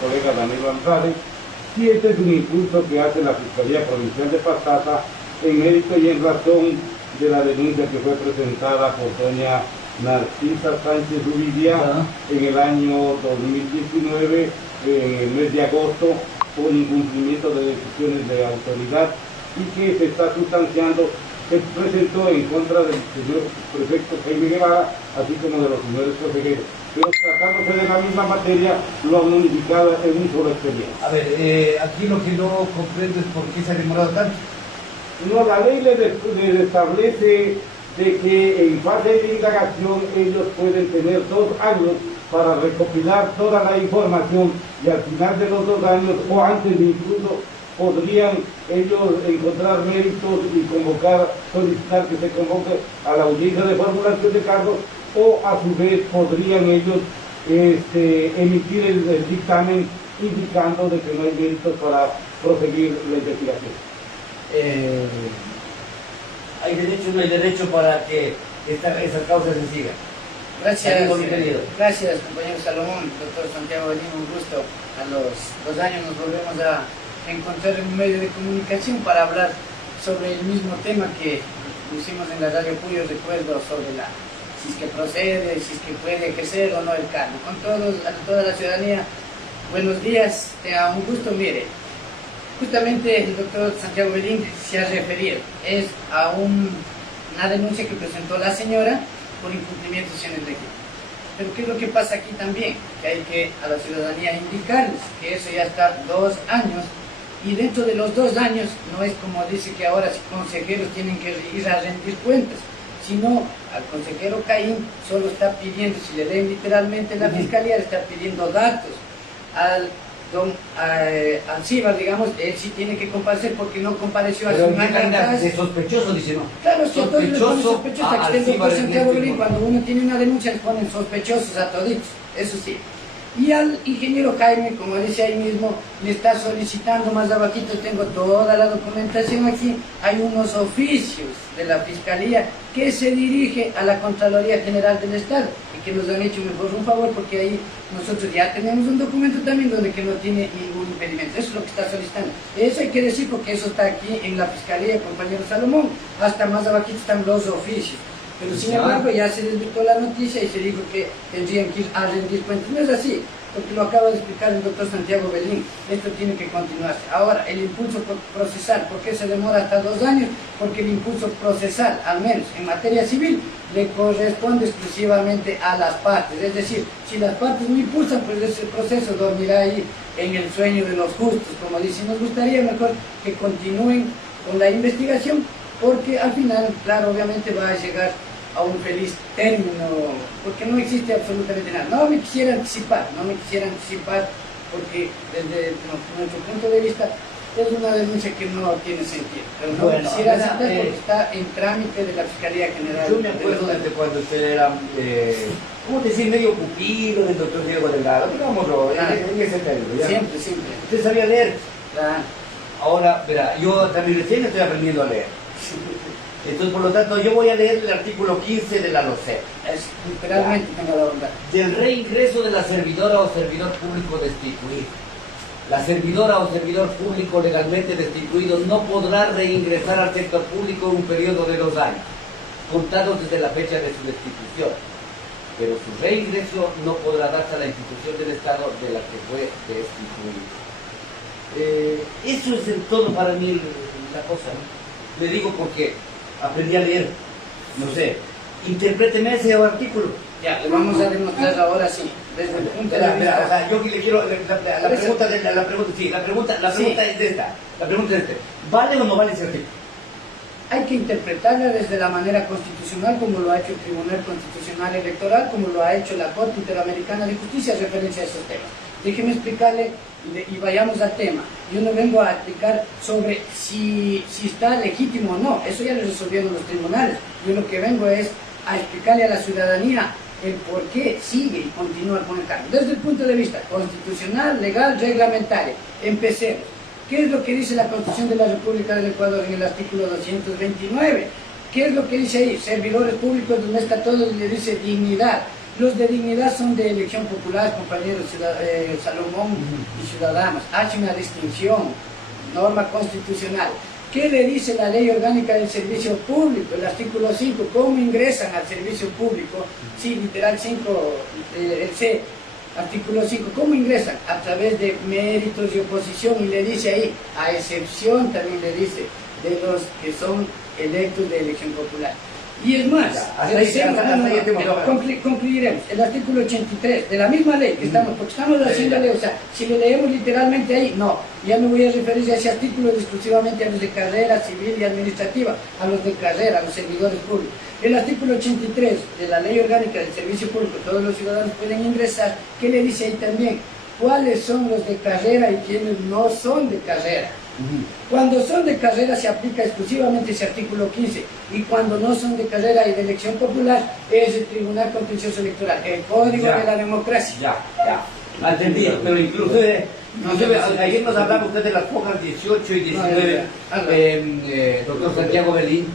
colega Danilo Andrade, y este es un impulso que hace la Fiscalía Provincial de Pastaza en mérito y en razón de la denuncia que fue presentada por doña Narcisa Sánchez Uvidia en el año 2019, en el mes de agosto, por incumplimiento de decisiones de autoridad, y que se está sustanciando, se presentó en contra del señor prefecto Jaime Guevara, así como de los señores consejeros. Pero tratándose de la misma materia, lo han unificado en un solo expediente. A ver, aquí lo que no comprendo es por qué se ha demorado tanto. No, la ley les establece de que en fase de indagación ellos pueden tener 2 años para recopilar toda la información, y al final de los 2 años o antes incluso podrían ellos encontrar méritos y solicitar que se convoque a la audiencia de formulación de cargos, o a su vez podrían ellos emitir el dictamen indicando de que no hay méritos para proseguir la investigación. Hay derecho o no hay derecho para que esa causa se siga. Gracias, gracias compañero Salomón, doctor Santiago Belín, un gusto. A los 2 años nos volvemos a encontrar en un medio de comunicación para hablar sobre el mismo tema que hicimos en la radio Puyo, recuerdo sobre si es que procede, si es que puede ejercer o no el cargo. Con a toda la ciudadanía, buenos días, un gusto. Mire, justamente el doctor Santiago Belín se ha referido, es a una denuncia que presentó la señora por incumplimientos en el decreto. Pero ¿qué es lo que pasa aquí también? Que hay que a la ciudadanía indicarles que eso ya está 2 años, y dentro de los 2 años no es como dice que ahora los consejeros tienen que ir a rendir cuentas, sino al consejero Caín solo está pidiendo, si le leen literalmente la fiscalía, le está pidiendo datos. Al Cibar, digamos, él sí tiene que comparecer porque no compareció hace un año atrás. De sospechoso, dice no. Claro, si a todos les ponen sospechosos, aquí el doctor Santiago Belín, momento. cuando uno tiene una denuncia les ponen sospechosos a toditos, eso sí. Y al ingeniero Jaime, como dice ahí mismo, le está solicitando, más abajito tengo toda la documentación aquí, hay unos oficios de la Fiscalía que se dirige a la Contraloría General del Estado y que nos han hecho mejor un favor, porque ahí nosotros ya tenemos un documento también donde que no tiene ningún impedimento. Eso es lo que está solicitando. Eso hay que decir porque eso está aquí en la Fiscalía, compañero Salomón, hasta más abajito están los oficios. Pero sin embargo ya se desvirtuó la noticia y se dijo que tendrían que ir a rendir cuentas. No es así, porque lo acaba de explicar el doctor Santiago Belín. Esto tiene que continuarse. Ahora, el impulso procesal, ¿por qué se demora hasta 2 años? Porque el impulso procesal, al menos en materia civil, le corresponde exclusivamente a las partes. Es decir, si las partes no impulsan, pues ese proceso dormirá ahí en el sueño de los justos, como dicen. Nos gustaría mejor que continúen con la investigación, porque al final, claro, obviamente va a llegar a un feliz término, porque no existe absolutamente nada. No me quisiera anticipar, porque desde nuestro punto de vista es una denuncia que no tiene sentido. Pero no me quisiera anticipar porque está en trámite de la Fiscalía General. Yo me acuerdo desde cuando usted era, ¿cómo decir? Medio pupilo del doctor Diego Delgado, digámoslo, en ese término. Siempre. Usted sabía leer. Claro. Ahora, verá, yo también recién estoy aprendiendo a leer. Entonces, por lo tanto, yo voy a leer el artículo 15 de la LOCEP. Literalmente tengo la bondad. Del reingreso de la servidora o servidor público destituido. La servidora o servidor público legalmente destituido no podrá reingresar al sector público en un periodo de 2 años, contados desde la fecha de su destitución. Pero su reingreso no podrá darse a la institución del Estado de la que fue destituido. Eso es en todo para mí la cosa, ¿no? Le digo porque aprendí a leer, no sé, interpréteme ese artículo. Ya, le vamos a demostrar ahora sí, desde el punto de vista. O sea, yo le quiero, la pregunta es esta, ¿vale o no vale ese artículo? Hay que interpretarla desde la manera constitucional, como lo ha hecho el Tribunal Constitucional Electoral, como lo ha hecho la Corte Interamericana de Justicia en referencia a esos temas. Déjeme explicarle y vayamos al tema. Yo no vengo a explicar sobre si está legítimo o no, eso ya lo resolvieron los tribunales. Yo lo que vengo es a explicarle a la ciudadanía el por qué sigue y continúa con el cargo. Desde el punto de vista constitucional, legal, reglamentario. Empecemos. ¿Qué es lo que dice la Constitución de la República del Ecuador en el artículo 229? ¿Qué es lo que dice ahí? Servidores públicos, donde está todo, y le dice dignidad. Los de dignidad son de elección popular, compañeros Salomón y Ciudadanos. Hace una distinción, norma constitucional. ¿Qué le dice la ley orgánica del servicio público? El artículo 5, ¿cómo ingresan al servicio público? Sí, literal 5, el C, artículo 5, ¿cómo ingresan? A través de méritos y oposición, y le dice ahí, a excepción también le dice, de los que son electos de elección popular. Y es más, concluiremos, el artículo 83 de la misma ley que estamos, porque estamos haciendo ley, o sea, si lo leemos literalmente ahí, no, ya me voy a referir a ese artículo exclusivamente a los de carrera civil y administrativa, a los de carrera, a los servidores públicos. El artículo 83 de la ley orgánica del servicio público, todos los ciudadanos pueden ingresar, ¿qué le dice ahí también? ¿Cuáles son los de carrera y quiénes no son de carrera? Cuando son de carrera se aplica exclusivamente ese artículo 15, y cuando no son de carrera y de elección popular es el Tribunal Contencioso Electoral, el Código de la Democracia. Ya, entendido, pero inclusive ayer nos hablaba usted de las hojas 18 y 19, doctor Santiago Belín,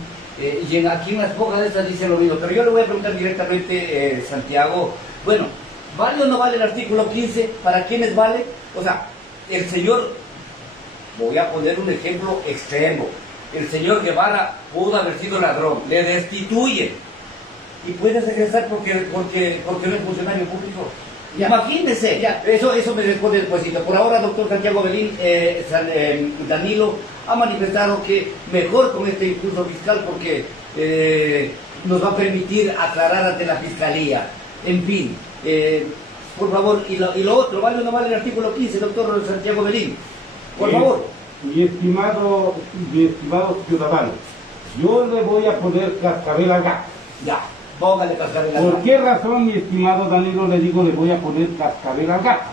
y aquí en las hojas de estas dice lo mismo, pero yo le voy a preguntar directamente, Santiago, bueno, ¿vale o no vale el artículo 15? ¿Para quiénes vale? O sea, el señor... Voy a poner un ejemplo extremo. El señor Guevara pudo haber sido ladrón, le destituyen y puede regresar porque no es funcionario público. Ya. Imagínese, ya. Eso me responde después. Por ahora, doctor Santiago Belín, Danilo ha manifestado que mejor con este impulso fiscal porque nos va a permitir aclarar ante la fiscalía. En fin, por favor, y lo otro, ¿vale o no vale el artículo 15, doctor Santiago Belín? Por favor. Mi estimado ciudadano, yo le voy a poner cascabel al gato. Ya, póngale cascabel al gato. ¿Por qué razón, mi estimado Danilo, le digo le voy a poner cascabel al gato?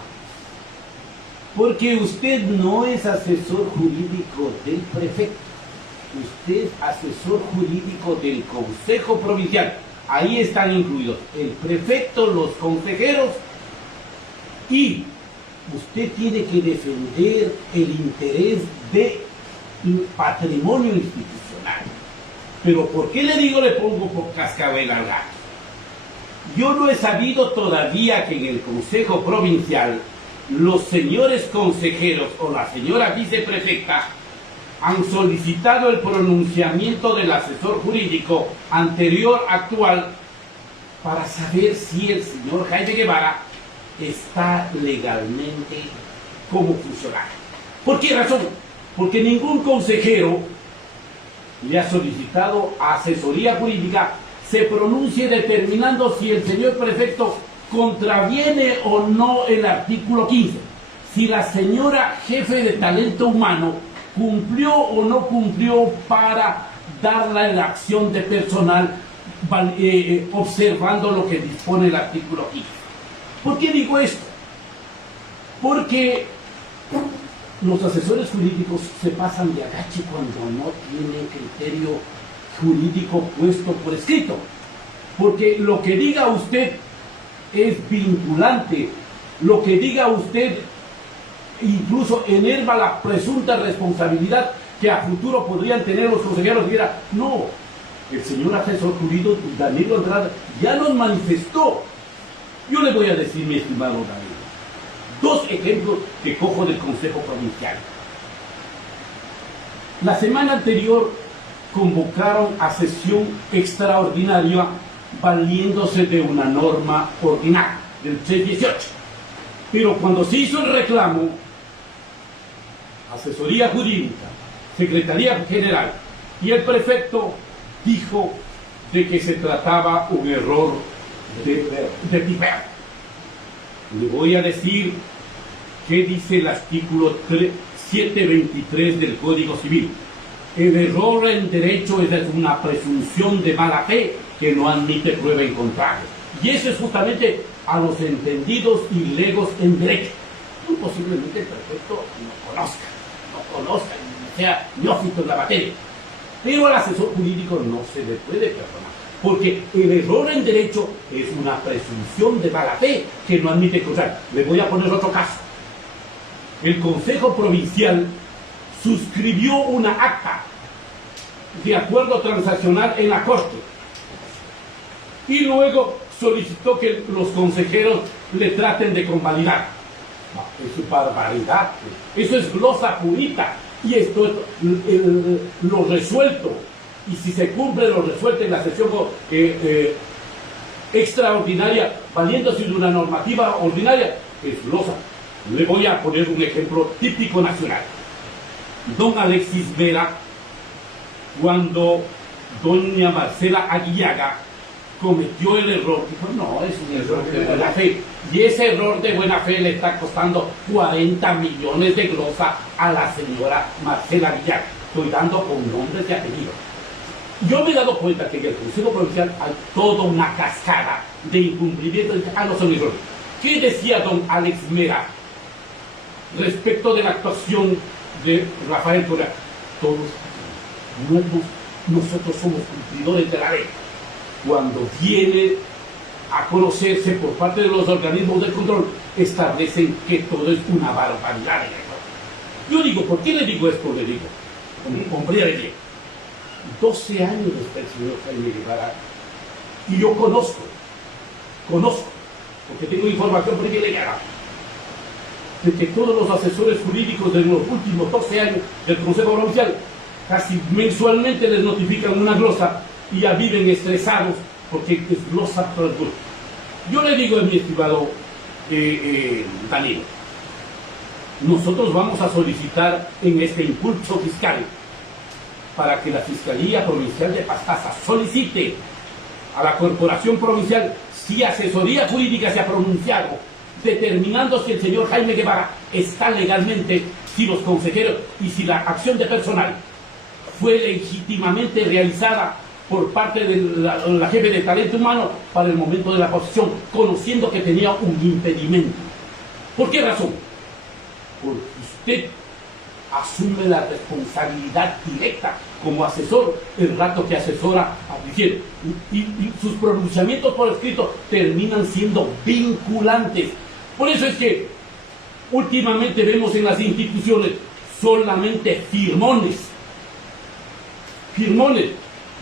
Porque usted no es asesor jurídico del prefecto. Usted es asesor jurídico del Consejo Provincial. Ahí están incluidos el prefecto, los consejeros y... Usted tiene que defender el interés del patrimonio institucional. Pero ¿por qué le digo le pongo por cascabel al gato? Yo no he sabido todavía que en el Consejo Provincial los señores consejeros o la señora viceprefecta han solicitado el pronunciamiento del asesor jurídico anterior actual para saber si el señor Jaime Guevara está legalmente como funcionario. ¿Por qué razón? Porque ningún consejero le ha solicitado asesoría jurídica se pronuncie determinando si el señor prefecto contraviene o no el artículo 15, si la señora jefe de talento humano cumplió o no cumplió para dar la elección de personal observando lo que dispone el artículo 15. ¿Por qué digo esto? Porque los asesores jurídicos se pasan de agache cuando no tienen criterio jurídico puesto por escrito. Porque lo que diga usted es vinculante, lo que diga usted incluso enerva la presunta responsabilidad que a futuro podrían tener los consejeros. Dirá, no, el señor asesor jurídico Danilo Andrade ya nos manifestó. Yo le voy a decir, mi estimado Danilo, dos ejemplos que cojo del Consejo Provincial. La semana anterior convocaron a sesión extraordinaria valiéndose de una norma ordinaria del 618. Pero cuando se hizo el reclamo, asesoría jurídica, Secretaría General y el prefecto dijo de que se trataba un error de tipeo. Le voy a decir qué dice el artículo 723 del Código Civil. El error en derecho es una presunción de mala fe que no admite prueba en contrario. Y eso es justamente a los entendidos y legos en derecho. Muy posiblemente el prefecto no conozca, sea neófito en la materia. Pero al asesor jurídico no se le puede perdonar. Porque el error en derecho es una presunción de mala fe que no admite contrario. Le voy a poner otro caso. El Consejo Provincial suscribió una acta de acuerdo transaccional en la Corte y luego solicitó que los consejeros le traten de convalidar. No, es barbaridad. Eso es glosa purita. Y esto es lo resuelto. Y si se cumple lo resuelto en la sesión extraordinaria, valiéndose de una normativa ordinaria, es glosa. Le voy a poner un ejemplo típico nacional. Don Alexis Vera, cuando doña Marcela Aguiaga cometió el error, dijo, no, es un error de buena fe. Y ese error de buena fe le está costando 40 millones de glosa a la señora Marcela Aguiaga. Estoy dando con nombres y apellidos. Yo me he dado cuenta que en el Consejo Provincial hay toda una cascada de incumplimiento. No son errores. ¿Qué decía don Alex Mera respecto de la actuación de Rafael Correa? Todos nosotros somos cumplidores de la ley. Cuando viene a conocerse por parte de los organismos de control, establecen que todo es una barbaridad. Yo digo, ¿por qué le digo esto? Le digo, hombre, 12 años después del señor Jaime Guevara, y yo conozco, porque tengo información privilegiada, de que todos los asesores jurídicos de los últimos 12 años del Consejo Provincial casi mensualmente les notifican una glosa y ya viven estresados porque es glosa tras glosa. Yo le digo a mi estimado Danilo, nosotros vamos a solicitar en este impulso fiscal para que la Fiscalía Provincial de Pastaza solicite a la Corporación Provincial si asesoría jurídica se ha pronunciado determinando si el señor Jaime Guevara está legalmente, si los consejeros y si la acción de personal fue legítimamente realizada por parte de la jefe de talento humano para el momento de la posesión, conociendo que tenía un impedimento. ¿Por qué razón? Porque usted asume la responsabilidad directa como asesor el rato que asesora a Cristiano, y sus pronunciamientos por escrito terminan siendo vinculantes. Por eso es que últimamente vemos en las instituciones solamente firmones,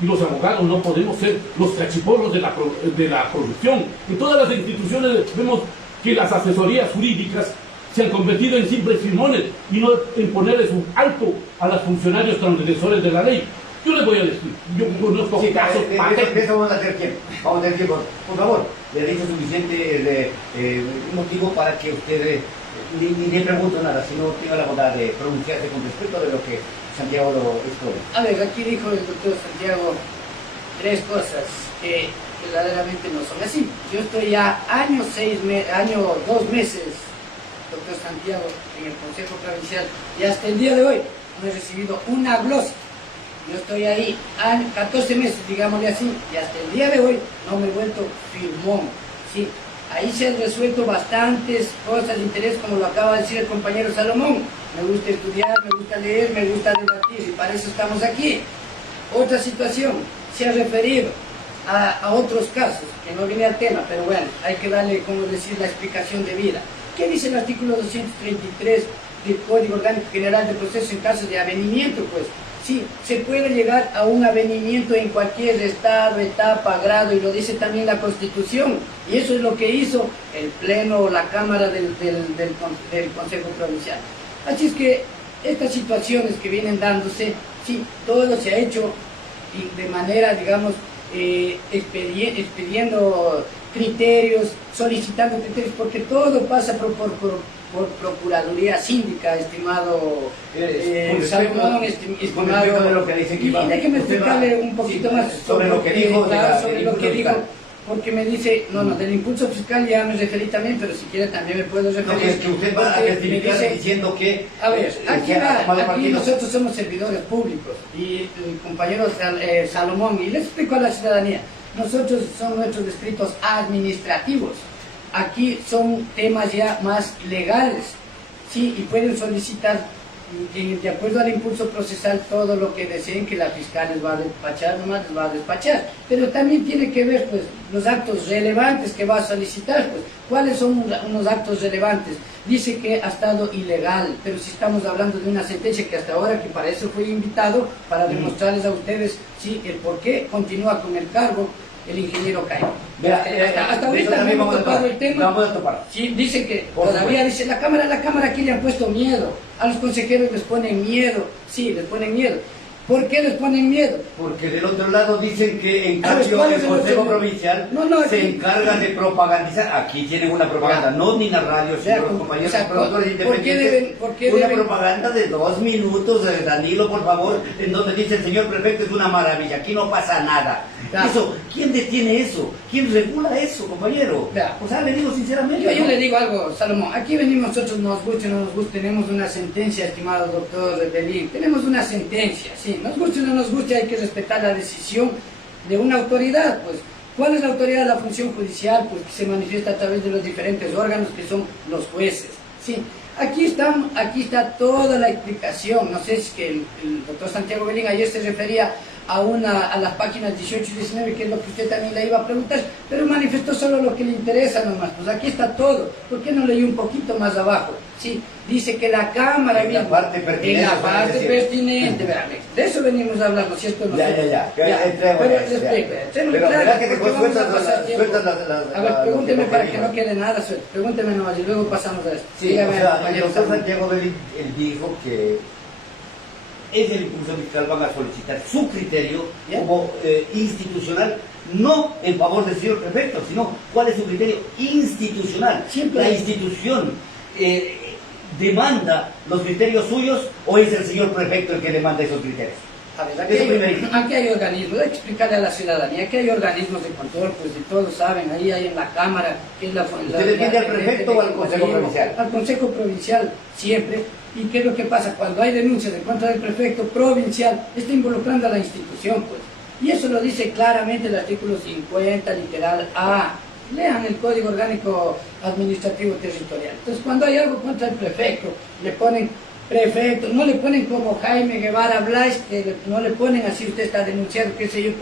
y los abogados no podemos ser los cachiporros de la corrupción. En todas las instituciones vemos que las asesorías jurídicas se han convertido en simples firmones y no en ponerles un alto a los funcionarios transgresores de la ley. Yo les voy a decir, yo conozco casos patéticos. De eso vamos a hacer tiempo. Vamos a tener tiempo. Por favor, le dicho suficiente motivo para que usted ni le pregunte nada, sino tenga la bondad de pronunciarse con respecto de lo que Santiago lo expone. A ver, aquí dijo el doctor Santiago 3 cosas que verdaderamente no son así. Yo estoy ya año 2 meses, doctor Santiago, en el Consejo Provincial, y hasta el día de hoy no he recibido una glosa. Yo estoy ahí 14 meses, digámosle así, y hasta el día de hoy no me he vuelto firmón. ¿Sí? Ahí se han resuelto bastantes cosas de interés, como lo acaba de decir el compañero Salomón. Me gusta estudiar, me gusta leer, me gusta debatir, y para eso estamos aquí. Otra situación, se ha referido a otros casos, que no viene al tema, pero bueno, hay que darle, como decir, la explicación de vida. ¿Qué dice el artículo 233 del Código Orgánico General de Procesos en caso de avenimiento? Pues sí, se puede llegar a un avenimiento en cualquier estado, etapa, grado, y lo dice también la Constitución, y eso es lo que hizo el Pleno o la Cámara del Consejo Provincial. Así es que estas situaciones que vienen dándose, sí, todo se ha hecho y de manera, digamos, expidiendo criterios, solicitando criterios, porque todo pasa por Procuraduría Síndica, estimado Salomón, estimado. De lo que dice y déjeme explicarle un poquito más sobre lo que dijo, sobre lo que dijo, porque me dice, no, del impulso fiscal ya me referí también, pero si quiere también me puedo referir. No, es que usted va a testificar diciendo que... A ver, aquí nosotros somos servidores públicos, y el compañero Salomón, y le explico a la ciudadanía, nosotros son nuestros distritos administrativos. Aquí son temas ya más legales, sí, y pueden solicitar, de acuerdo al impulso procesal, todo lo que deseen que la fiscal les va a despachar, nomás les va a despachar. Pero también tiene que ver, pues, los actos relevantes que va a solicitar, pues, ¿cuáles son unos actos relevantes? Dice que ha estado ilegal, pero si estamos hablando de una sentencia que hasta ahora, que para eso fue invitado, para demostrarles a ustedes, sí, el por qué continúa con el cargo. el ingeniero Caime. Mira, Hasta eso ahorita no también hemos vamos a topado tocar. el tema. Vamos a topar. Sí, dice que Por todavía supuesto. dice la cámara aquí le han puesto miedo. A los consejeros les ponen miedo. Sí, les ponen miedo. ¿Por qué les ponen miedo? Porque del otro lado dicen que en A ver, cambio ¿cuál el es el Consejo otro? Provincial No, no, se aquí- encarga de propagandizar. Aquí tienen una propaganda, no ni la radio, Vea, sino los compañeros o sea, productores ¿por qué independientes. por qué una deben- propaganda de 2 minutos, Danilo, por favor, en donde dice el señor prefecto es una maravilla, aquí no pasa nada. Claro. Eso, ¿quién detiene eso? ¿Quién regula eso, compañero? Vea. O sea, le digo sinceramente. Yo ¿no? le digo algo, Salomón, aquí venimos nosotros, nos guste o no nos guste, tenemos una sentencia, estimado doctor Belín, tenemos una sentencia, sí, nos guste o no nos guste, hay que respetar la decisión de una autoridad, pues. ¿Cuál es la autoridad de la función judicial? Pues que se manifiesta a través de los diferentes órganos que son los jueces, sí. Aquí está toda la explicación, no sé si es que el doctor Santiago Belín ayer se refería a las páginas 18 y 19, que es lo que usted también le iba a preguntar, pero manifestó solo lo que le interesa nomás. Pues aquí está todo. ¿Por qué no leí un poquito más abajo? Sí, dice que la Cámara... En la misma, parte pertinente, en la parte decir. pertinente, verán, de eso venimos a hablar, ¿no es cierto? Ya. Entremos Pero en eso, ya. explico, Pero verá que porque después vamos a sueltas pasar las- tiempo. sueltas A ver, lo pregúnteme que para que pedimos. no quede nada suelto. Pregúnteme nomás y luego pasamos a esto. Sí, Dígame, o sea, el compañero doctor Salomón. Santiago Belín él dijo que es el impulso fiscal van a solicitar su criterio ¿Ya? como institucional, no en favor del señor prefecto, sino cuál es su criterio institucional. Siempre. La institución demanda los criterios suyos o es el señor prefecto el que demanda esos criterios. A ver, Eso primerito. aquí hay organismos, hay que explicarle a la ciudadanía, aquí hay organismos de control, pues y todos saben, ahí hay en la Cámara, que es la... ¿Usted defiende al prefecto o al Consejo Provincial? Al Consejo Provincial, siempre. ¿Y qué es lo que pasa? Cuando hay denuncias en contra del prefecto provincial, está involucrando a la institución, pues. Y eso lo dice claramente el artículo 50, literal A. Lean el Código Orgánico Administrativo Territorial. Entonces, cuando hay algo contra el prefecto, le ponen prefecto, no le ponen como Jaime Guevara Blas, que no le ponen así, usted está denunciado, qué sé yo,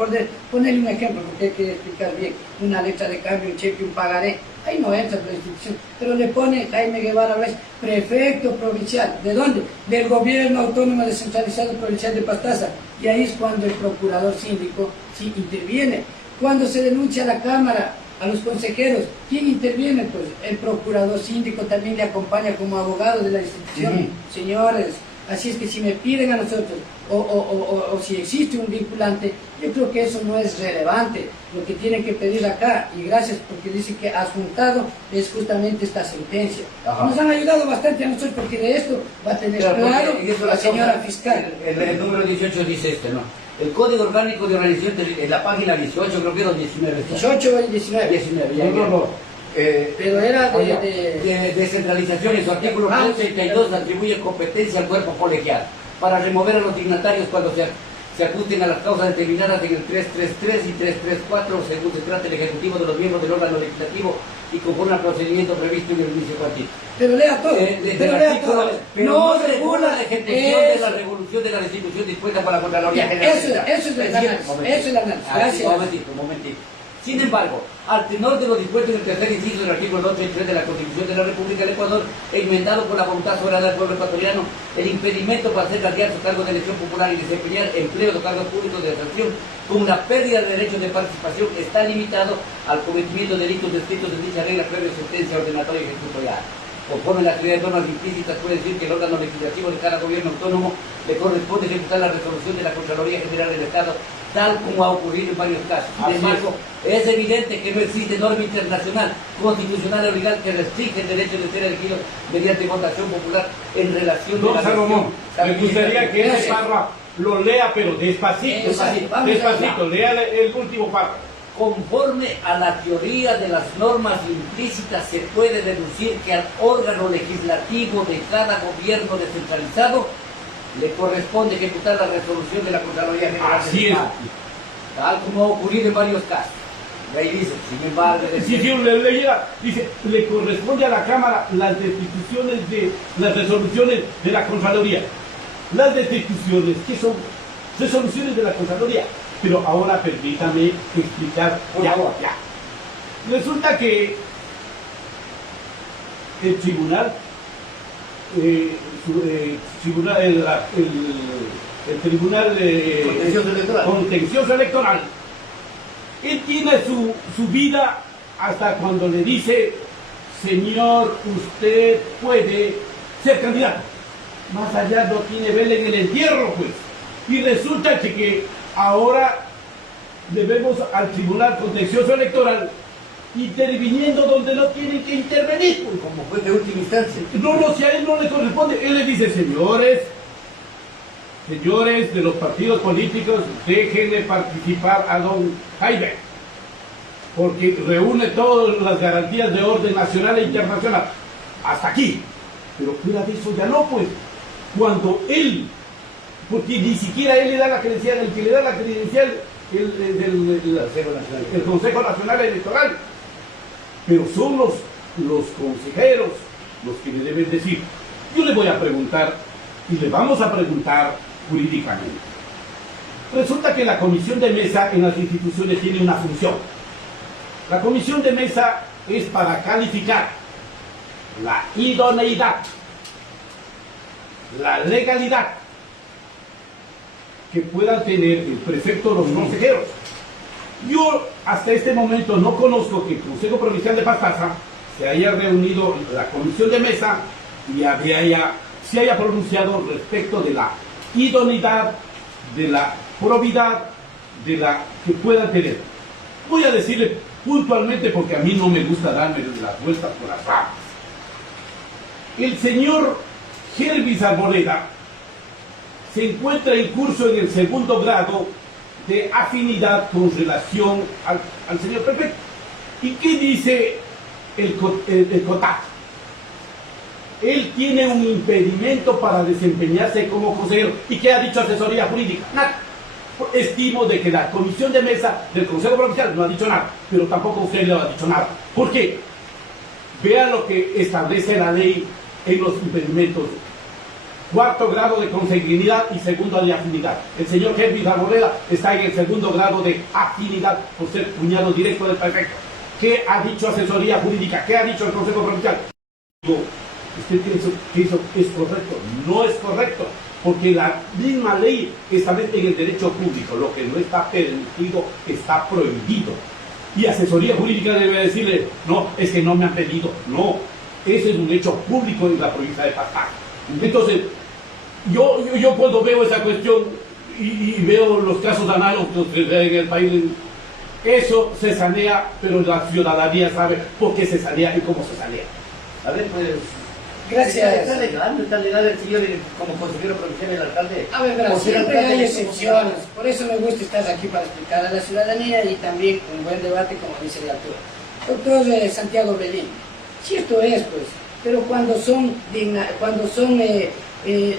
ponerle un ejemplo, porque hay que explicar bien, una letra de cambio, un cheque, un pagaré, ahí no entra la institución, pero le pone Jaime Guevara Blas, prefecto provincial, ¿de dónde? Del gobierno autónomo descentralizado provincial de Pastaza, y ahí es cuando el procurador síndico sí interviene. Cuando se denuncia a la Cámara, a los consejeros, ¿quién interviene? Pues el procurador síndico también le acompaña como abogado de la institución. Señores, así es que si me piden a nosotros, o si existe un vinculante, yo creo que eso no es relevante. Lo que tienen que pedir acá, y gracias porque dice que adjuntado es justamente esta sentencia. Ajá. Nos han ayudado bastante a nosotros porque de esto va a tener Claro, porque claro en eso la señora cosa- fiscal. El número 18 dice ¿no? El Código Orgánico de Organización, en la página 18, creo que era 19. está. 18 y 19. 19, ya, No. Pero era Oiga, de Descentralización, en su artículo 32 atribuye competencia al cuerpo colegial para remover a los dignatarios cuando se ajusten a las causas determinadas en el 333 y 334, según se trata el Ejecutivo de los miembros del órgano legislativo y conforme al procedimiento previsto en el inicio partido. Pero lea todo. Pero lea todo. Pero no regula la ejecución de la Eso. revolución de la restitución dispuesta por la Contraloría Bien, General. eso es el análisis, Momentito. eso es el análisis. Ah, sí, Gracias. un momentito. Sin embargo, al tenor de lo dispuesto en el tercer inciso del artículo 83 de la Constitución de la República del Ecuador, enmendado por la voluntad soberana del pueblo ecuatoriano, el impedimento para hacer candidato a cargo de elección popular y desempeñar empleos o cargos públicos de atracción con una pérdida de derechos de participación está limitado al cometimiento de delitos descritos en dicha regla previa sentencia ordenatoria ejecutorial. Conforme las actividades normas implícitas puede decir que el órgano legislativo de cada gobierno autónomo le corresponde ejecutar la resolución de la Contraloría General del Estado, tal como ha ocurrido en varios casos. Sin Así embargo, es evidente que no existe norma internacional, constitucional o legal que restringe el derecho de ser elegido mediante votación popular en relación Don la Salomón, gestión me gustaría que ese Gracias. párrafo lo lea, pero despacito. Exacto, vamos Despacito, lea el último párrafo. Conforme a la teoría de las normas implícitas, se puede deducir que al órgano legislativo de cada gobierno descentralizado le corresponde ejecutar la resolución de la Contraloría General del Así es. Estado, tal como ha ocurrido en varios casos. Y ahí dice, sin embargo, Si le leyera, dice, le corresponde a la Cámara las destituciones de las resoluciones de la Contraloría. Las destituciones, ¿qué son? Resoluciones de la Contraloría. Pero ahora permítame explicar. Por favor. Ya. Resulta que el tribunal, el tribunal Contencioso electoral. contencioso electoral él tiene su vida hasta cuando le dice, señor, usted puede ser candidato. Más allá no tiene vela en el entierro, pues. Y resulta que ahora debemos al Tribunal Contencioso Electoral interviniendo donde no tienen que intervenir, pues. Como juez de última instancia. No, si a él no le corresponde, él le dice, señores de los partidos políticos, déjenle participar a don Jaime, porque reúne todas las garantías de orden nacional e internacional. Hasta aquí. Pero fuera de eso ya no, pues. Cuando él, porque ni siquiera él le da la credencial, el que le da la credencial, el Consejo Nacional Electoral. Pero son los consejeros los que le deben decir. Yo le voy a preguntar, y le vamos a preguntar jurídicamente. Resulta que la comisión de mesa en las instituciones tiene una función. La comisión de mesa es para calificar la idoneidad, la legalidad que puedan tener el prefecto o los consejeros. Yo hasta este momento no conozco que el Consejo Provincial de Pastaza se haya reunido la comisión de mesa y se haya pronunciado respecto de la idoneidad, de la probidad, de la que puedan tener. Voy a decirle puntualmente porque a mí no me gusta darme las vueltas por las ramas. El señor Hervis Arboleda se encuentra en curso en el segundo grado de afinidad con relación al señor prefecto. ¿Y qué dice el COTAC? Él tiene un impedimento para desempeñarse como consejero. ¿Y qué ha dicho asesoría jurídica? Nada. Estimo de que la comisión de mesa del Consejo Provincial no ha dicho nada, pero tampoco usted le ha dicho nada. ¿Por qué? Vea lo que establece la ley en los impedimentos. Cuarto grado de consanguinidad y segundo de afinidad. El señor Hervis Arboleda está en el segundo grado de afinidad por ser cuñado directo del prefecto. ¿Qué ha dicho asesoría jurídica? ¿Qué ha dicho el Consejo Provincial? ¿Usted cree que eso es correcto? No es correcto, porque la misma ley establece en el derecho público lo que no está permitido está prohibido. Y asesoría jurídica debe decirle, no, es que no me han pedido. No, ese es un hecho público en la provincia de Pastaza. Entonces, yo cuando veo esa cuestión y veo los casos análogos en el país, eso se sanea, pero la ciudadanía sabe por qué se sanea y cómo se sanea. A ver, pues... Gracias. Está legal el señor como consejero provincial del alcalde. A ver, pero siempre hay excepciones. Por eso me gusta estar aquí para explicar a la ciudadanía y también un buen debate, como dice el autor. Doctor Santiago Belín, cierto es, pues, pero cuando son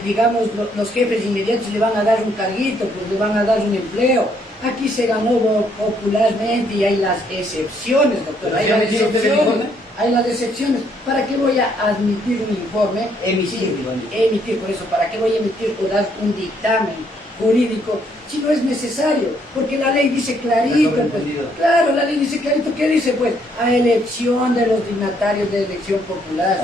digamos, los jefes inmediatos le van a dar un carguito, pues le van a dar un empleo. Aquí se ganó popularmente y hay las excepciones, doctor. Hay las excepciones. Hay las excepciones. ¿Para qué voy a admitir un informe? Emitir, por eso, ¿para qué voy a emitir o dar un dictamen jurídico si no es necesario? Porque la ley dice clarito, pues, claro, la ley dice clarito, ¿qué dice? Pues, a elección de los dignatarios de elección popular.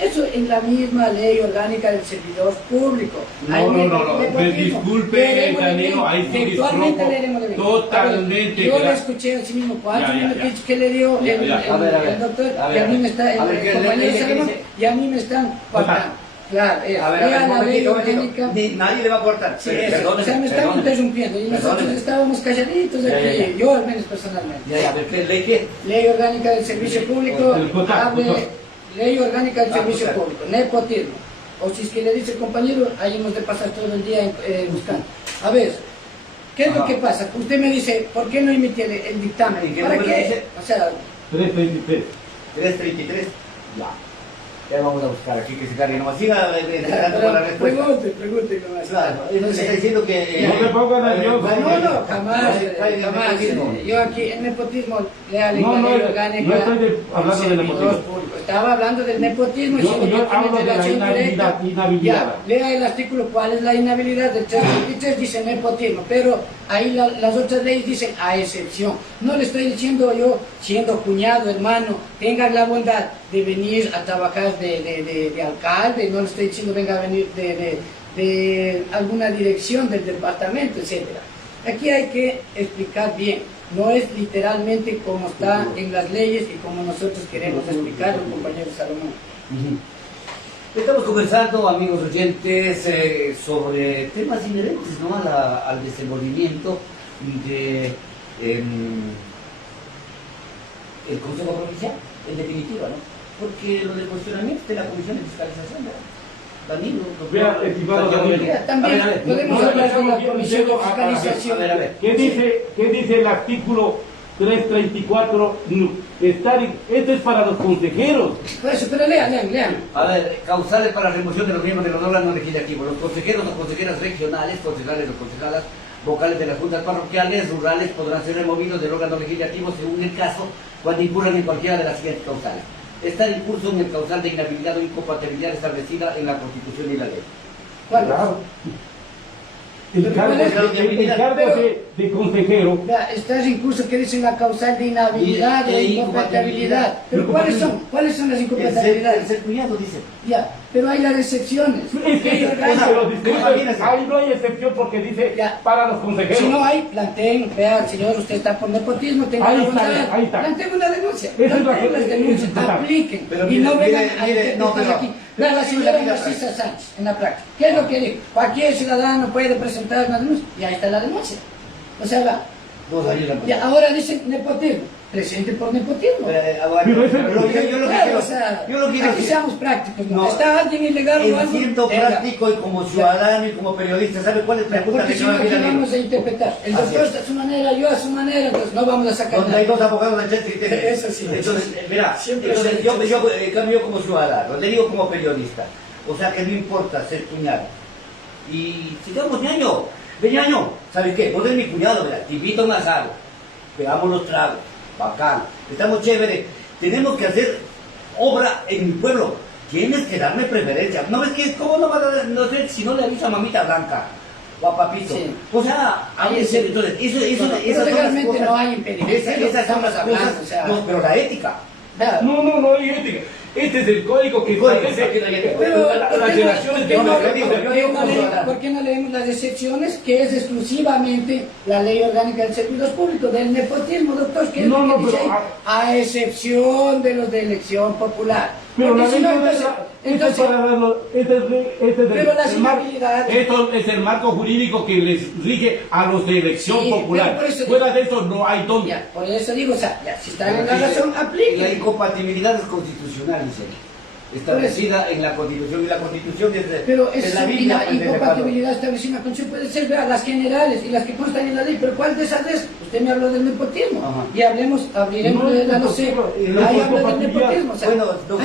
Eso en la misma ley orgánica del servidor público. Disculpe, Danilo, ahí sí disculpo. Totalmente. Yo le escuché así mismo 4 minutos que le dio el doctor, que a mí me está, el compañero Salomón, y a mí me están cortando. Claro, la ley orgánica. Nadie le va a cortar. Sí, o sea, me están interrumpiendo y nosotros estábamos calladitos aquí, yo al menos personalmente. Ley orgánica del servicio público, Ley orgánica del servicio público, nepotismo. O si es que le dice el compañero, ahí hemos de pasar todo el día buscando. A ver, ¿qué es lo que pasa? Usted me dice, ¿por qué no emite el dictamen? ¿Para qué? O sea, 333. 333. Ya. Ya vamos a buscar aquí que se cargue. No siga con la respuesta. Pregunte nomás. Claro, entonces está diciendo que... No me pongan nervioso. No, jamás. Yo aquí, el nepotismo, lea la ley orgánica. No estoy hablando del nepotismo. Estaba hablando del nepotismo. Yo hablo de la inhabilidad. Lea el artículo, ¿cuál es la inhabilidad? Del 323 dice nepotismo, pero ahí las otras leyes dicen a excepción. No le estoy diciendo yo, siendo cuñado, hermano, tengan la bondad de venir a trabajar de alcalde, no le estoy diciendo venga a venir de alguna dirección del departamento, etc. Aquí hay que explicar bien, no es literalmente como está en las leyes y como nosotros queremos explicarlo, compañero Salomón. Estamos conversando, amigos oyentes, sobre temas inherentes, ¿no?, al desenvolvimiento de el Consejo Provincial, en definitiva, ¿no? Porque lo del cuestionamiento de la Comisión de Fiscalización, ¿verdad? Danilo, Vea, estimado Danilo. También podemos hablar de la Comisión de A Fiscalización. ver. ¿Qué dice el artículo 334? Esto es para los consejeros. Por eso, pero lean. A ver, causales para la remoción de los miembros de los órganos legislativos. Los consejeros o consejeras regionales, concejales o concejalas, vocales de las juntas parroquiales, rurales, podrán ser removidos del órgano legislativo según el caso, cuando incurran en cualquiera de las siguientes causales. Estar en curso en el causal de inhabilidad o incompatibilidad establecida en la Constitución y la ley. ¿Cuál? Claro. El cargo, de consejero. Vea, está el incurso que dice la causal de inhabilidad o incompatibilidad. Pero ¿cuáles son? ¿Cuáles son las El incompatibilidades? ser cuñado dice. Ya, pero hay las excepciones. Es que ahí no hay excepción porque dice Ya. para los consejeros. Si no hay, planteen, vea, señor, usted está por nepotismo, tenga Ahí la está, bondad, ahí está. planteen una denuncia, Esa es la- planteen las denuncias, esa es la- apliquen, Pero y mire, no vengan mire, a mire, no, interpretar pero- aquí. Vea, la señora Narcisa Sánchez, en la práctica, ¿qué es lo que dijo? Cualquier ciudadano puede presentar una denuncia, y ahí está la denuncia. O sea, va. Y ahora dicen nepotismo, presente por nepotismo. Pero ese- Yo lo que Claro, quiero, o sea, yo lo quiero aquí decir. seamos prácticos, ¿no? No. Está alguien ilegal o En algo. siendo venga. práctico y como ciudadano y como periodista, ¿sabe cuál es la pregunta Porque que si yo no, me aquí pido? vamos a interpretar. El Así doctor es. está a su manera, yo a su manera, entonces no vamos a sacar Donde hay nada. dos abogados en Chelsea que tienen. Eso sí. Entonces, mira, Siempre entonces se ha yo, dicho en cambio como ciudadano, le digo como periodista. O sea que no importa ser cuñado. Y sigamos, ñaño. Ve, ñaño, ¿sabes qué? Vos eres mi cuñado, ¿verdad? Te invito a un asado. Pegamos los tragos. Bacán. Estamos chéveres. Tenemos que hacer obra en mi pueblo. Tienes que darme preferencia. ¿No ves que cómo no va a dar, no sé, si no le avisa a mamita blanca o a papito? Sí. O sea, Ahí es sí. entonces, Pero esas son las legalmente cosas. no hay impedimento. Esas son las Estamos hablando, cosas. o sea. No, pero la ética. Vea, No hay ética. Este es el código que establece pero, las ¿por qué relaciones de no, una ¿por qué no leemos las excepciones, que es exclusivamente la ley orgánica del servidor público, del nepotismo, doctor? ¿Qué es No, lo que no, dice pero, ahí? A excepción de los de elección popular. Pero Porque la si ley no, no entonces, es para darlo, Pero las inhabilidades- esto es el marco jurídico que les rige a los de elección Sí, popular. pero por eso Fuera de eso no hay donde. ya, por eso digo, o sea, ya, si están en la razón, La apliquen. incompatibilidad es constitucional, dice. Establecida en la Constitución, y la Constitución es de, Pero es esa la Biblia. pues, incompatibilidad establecida en la Constitución puede ser, vea, las generales y las que constan en la ley, pero ¿cuál de esas es? Usted me habló del nepotismo. Ajá. Y abriremos No, la no sé, nepotismo, ahí no es habla del compatibilidad. nepotismo. O sea, Bueno, doctor,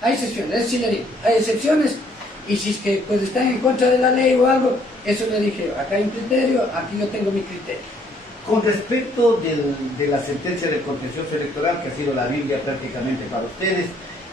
hay excepciones, eso sí le digo, hay excepciones, y si es que pues están en contra de la ley o algo, eso le dije, acá hay un criterio, aquí yo tengo mi criterio. Con respecto de la sentencia del contencioso electoral, que ha sido la Biblia prácticamente para ustedes,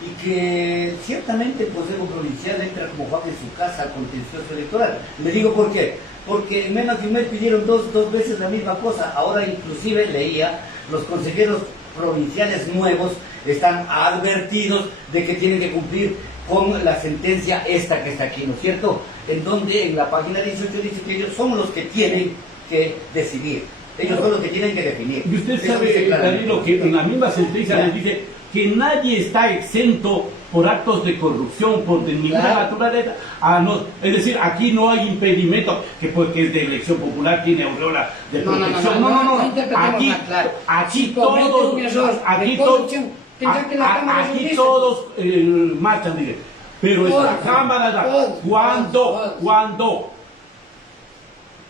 y que ciertamente el Consejo Provincial entra como Juan en su casa al contencioso electoral. Le digo por qué. Porque en menos de un mes pidieron dos veces la misma cosa. Ahora inclusive leía, los consejeros provinciales nuevos están advertidos de que tienen que cumplir con la sentencia esta que está aquí, ¿no es cierto? En donde en la página 18 dice que ellos son los que tienen que decidir. Ellos son los que tienen que definir. Y usted Eso sabe, dice claramente. Danilo, que en la misma sentencia Ya. les dice que nadie está exento por actos de corrupción, por de ninguna Claro. naturaleza. Es decir, aquí no hay impedimento, que porque es de elección popular tiene aureola de protección. No interpretemos Aquí, mal, claro. aquí Si comete todos, un error aquí de todos, corrupción, tendrá que la Cámara aquí reunirse. todos marchan, dice. Pero esta Todos, Cámara, todos, cuando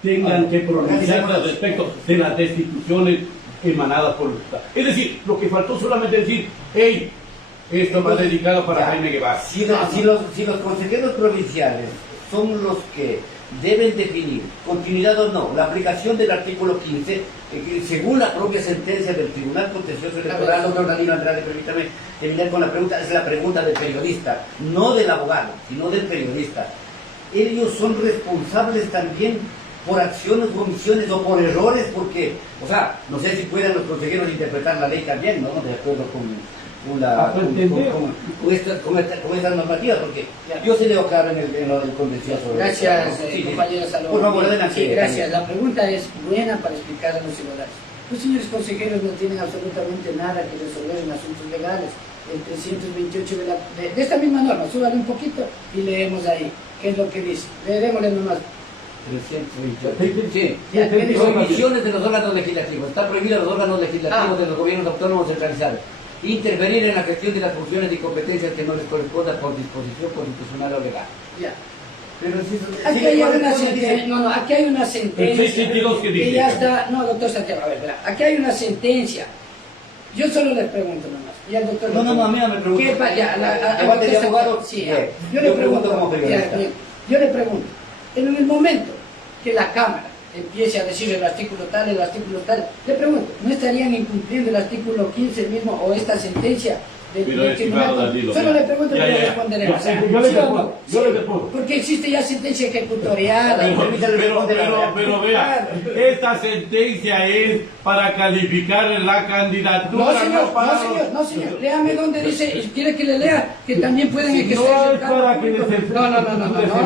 tengan que pronunciarse respecto de las destituciones emanadas por el Estado. Es decir, lo que faltó solamente decir, hey, esto va dedicado para Ya. Jaime Guevara. Si los consejeros provinciales son los que deben definir, continuidad o no, la aplicación del artículo 15, que según la propia sentencia del Tribunal Contencioso Electoral, doctor Danilo Andrade, permítame terminar con la pregunta, es la pregunta del periodista, no del abogado, sino del periodista. Ellos son responsables también por acciones o omisiones o por errores, porque, o sea, no sé si puedan los consejeros interpretar la ley también, ¿no? De acuerdo con con esta normativa, porque yo se leo claro en lo del contencioso. Gracias, Sí, compañero Salomón. por favor, adelante. Sí, gracias. La pregunta es buena para explicar a los ciudadanos. Los señores consejeros no tienen absolutamente nada que resolver en asuntos legales. El 328 de esta misma norma, súbale un poquito y leemos ahí qué es lo que dice. Leeremosle nomás. 328. Sí, Ya, ¿qué dice? prohibiciones de los órganos legislativos. Está prohibido a los órganos legislativos de los gobiernos autónomos centralizados intervenir en la gestión de las funciones y competencias que no les correspondan por disposición constitucional o legal. Ya. Pero si Aquí hay una sentencia, no, aquí hay una sentencia. El 622 que dice. ya está, no, doctor Santiago, a ver, verá, aquí hay una sentencia. Yo solo le pregunto nomás. Y al doctor. No, a mí no me pregunto. ¿Qué pasa? Ya, Debate de abogado. Sí, Bien. yo le pregunto como periodista. yo le pregunto, en el momento que la Cámara empiece a decir el artículo tal, le pregunto, ¿no estarían incumpliendo el artículo 15 mismo o esta sentencia del tribunal? Solo le pregunto y le responderé. Yo le respondo. Porque existe ya sentencia ejecutorial. Pero vea, esta sentencia es para calificar la candidatura. No señor, léame donde dice, quiere que le lea, que también pueden ejercer No el es cargo para que público.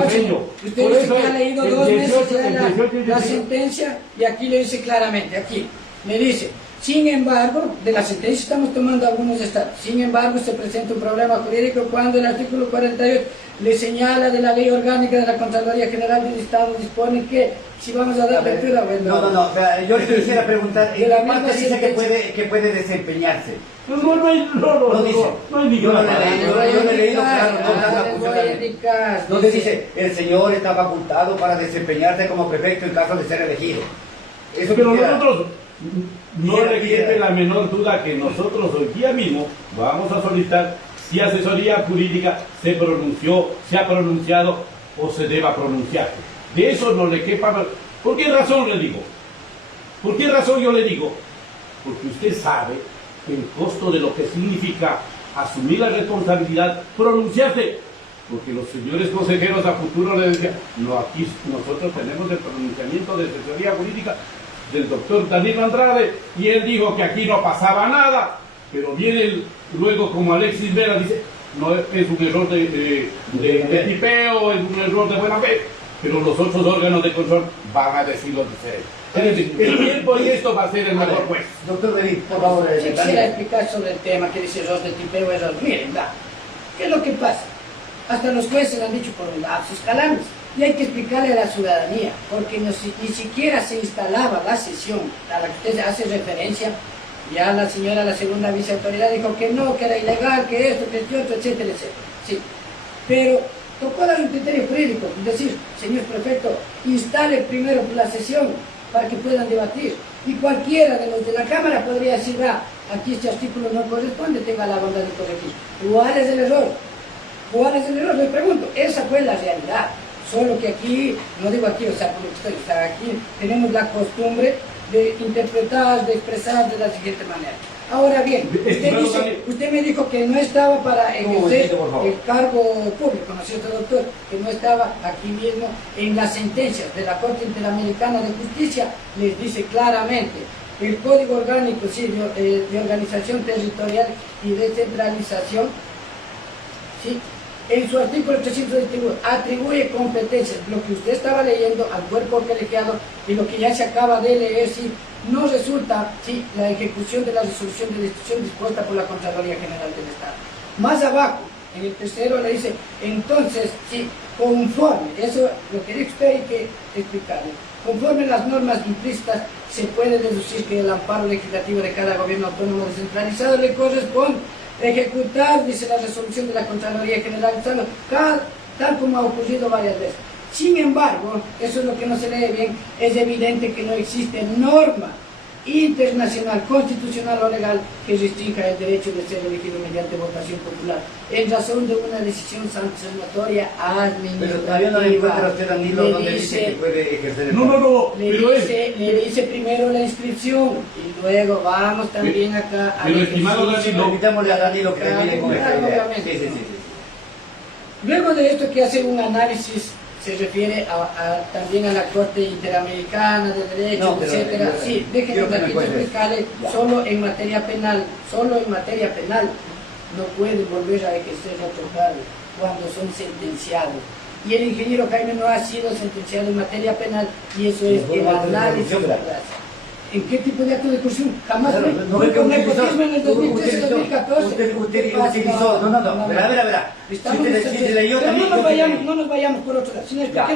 les señor. Usted Por dice eso que ha leído el 2 meses 18, ya el 18, la sentencia y aquí le dice claramente, aquí, le dice, sin embargo, de la sentencia estamos tomando algunos estados, sin embargo se presenta un problema jurídico cuando el artículo 48 le señala de la ley orgánica de la Contraloría General del Estado, dispone que si vamos a dar lectura... No, o sea, yo le quisiera preguntar, ¿en De la qué misma parte dice sentencia. que puede desempeñarse? No dice. hay ninguna Yo no he leído claro donde dice, dice, el señor está facultado para desempeñarse como prefecto en caso de ser elegido. Eso Pero quisiera- nosotros no quisiera- le quede la menor duda que nosotros hoy día mismo vamos a solicitar si asesoría jurídica se ha pronunciado o se deba pronunciar. De eso no le quepa. ¿Por qué razón le digo? ¿Por qué razón yo le digo? Porque usted sabe el costo de lo que significa asumir la responsabilidad, pronunciarse. Porque los señores consejeros a futuro le decían, no, aquí nosotros tenemos el pronunciamiento de asesoría jurídica del doctor Danilo Andrade, y él dijo que aquí no pasaba nada, pero viene luego como Alexis Vera dice, no es un error de tipeo, es un error de buena fe, pero los otros órganos de control van a decir lo diferente. Es decir, el tiempo y esto va a ser el mejor juez. Doctor David, por favor, Si quisiera explicar sobre el tema que dice error de tipeo, error. Miren, ¿qué es lo que pasa? Hasta los jueces han dicho por lapsus calambres. Y hay que explicarle a la ciudadanía, porque ni siquiera se instalaba la sesión a la que usted hace referencia. Ya la señora, la segunda viceautoridad, dijo que no, que era ilegal, que esto, que otro, etcétera, etcétera. Sí. Pero tocó dar un criterio jurídico, es decir, señor prefecto, instale primero la sesión para que puedan debatir. Y cualquiera de los de la Cámara podría decir, aquí este artículo no corresponde, tenga la bondad de corregir. ¿Cuál es el error? ¿Cuál es el error? Les pregunto, esa fue la realidad. Solo que aquí, no digo aquí, o sea, por lo que aquí tenemos la costumbre de interpretar, de expresar de la siguiente manera. Ahora bien, usted me dijo que no estaba para ejercer el cargo público, ¿no es cierto, doctor? Que no estaba aquí mismo en las sentencias de la Corte Interamericana de Justicia, les dice claramente, el Código Orgánico de Organización Territorial y Descentralización, ¿sí?, en su artículo 321 atribuye competencias, lo que usted estaba leyendo al cuerpo colegiado y lo que ya se acaba de leer, si no resulta la ejecución de la resolución de decisión dispuesta por la Contraloría General del Estado. Más abajo, en el tercero le dice, entonces, conforme, eso lo que dice usted hay que explicarle, conforme las normas implícitas se puede deducir que el amparo legislativo de cada gobierno autónomo descentralizado le corresponde ejecutar, dice la resolución de la Contraloría General del Estado, tal como ha ocurrido varias veces. Sin embargo, eso es lo que no se lee bien, es evidente que no existe norma internacional, constitucional o legal que restrinja el derecho de ser elegido mediante votación popular, en razón de una decisión sancionatoria administrativa. Pero todavía no le encuentra usted, Danilo, donde dice que puede ejercer el le dice primero la inscripción y luego vamos también acá a pero estimado Danilo, invitámosle a Danilo que termine con esta idea. Obviamente. Sí. Luego de esto que hace un análisis, se refiere también a la Corte Interamericana de Derechos, etcétera. Sí, déjenme aquí explicarle, solo en materia penal, no pueden volver a ejercer otro cargo cuando son sentenciados. Y el ingeniero Jaime no ha sido sentenciado en materia penal, y eso es el análisis de la plaza. ¿En qué tipo de acto de corrupción? Jamás fue con nepotismo en el 2013-2014. Usted utilizó, verá. No nos vayamos por otro lado.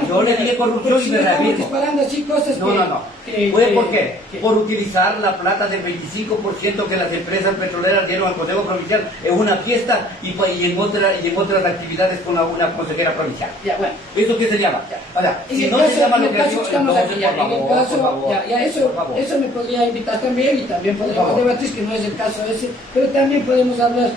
Yo le dije corrupción y me reafirmo. Disparando así cosas ¿Fue por qué? Por utilizar la plata del 25% que las empresas petroleras dieron al Consejo Provincial en una fiesta y en otras actividades con una consejera provincial. Ya, bueno. ¿Eso qué se llama? Ahora, si no se llama lo que digo, entonces, por favor. Eso me podría invitar también, y también podríamos debatir, que no es el caso ese, pero también podemos hablar.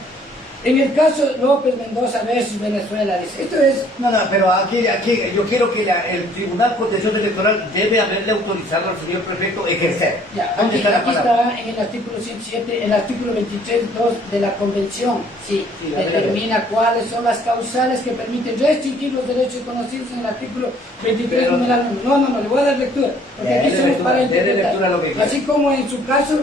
En el caso López Mendoza versus Venezuela, dice, esto es... No, pero aquí yo quiero que el Tribunal de Protección Electoral debe haberle autorizado al señor prefecto ejercer. Aquí está en el artículo 107, el artículo 23.2 de la Convención, determina cuáles son las causales que permiten restringir los derechos conocidos en el artículo 23, numeral 1. No, le voy a dar lectura, porque aquí somos para interpretar. Así como en su caso,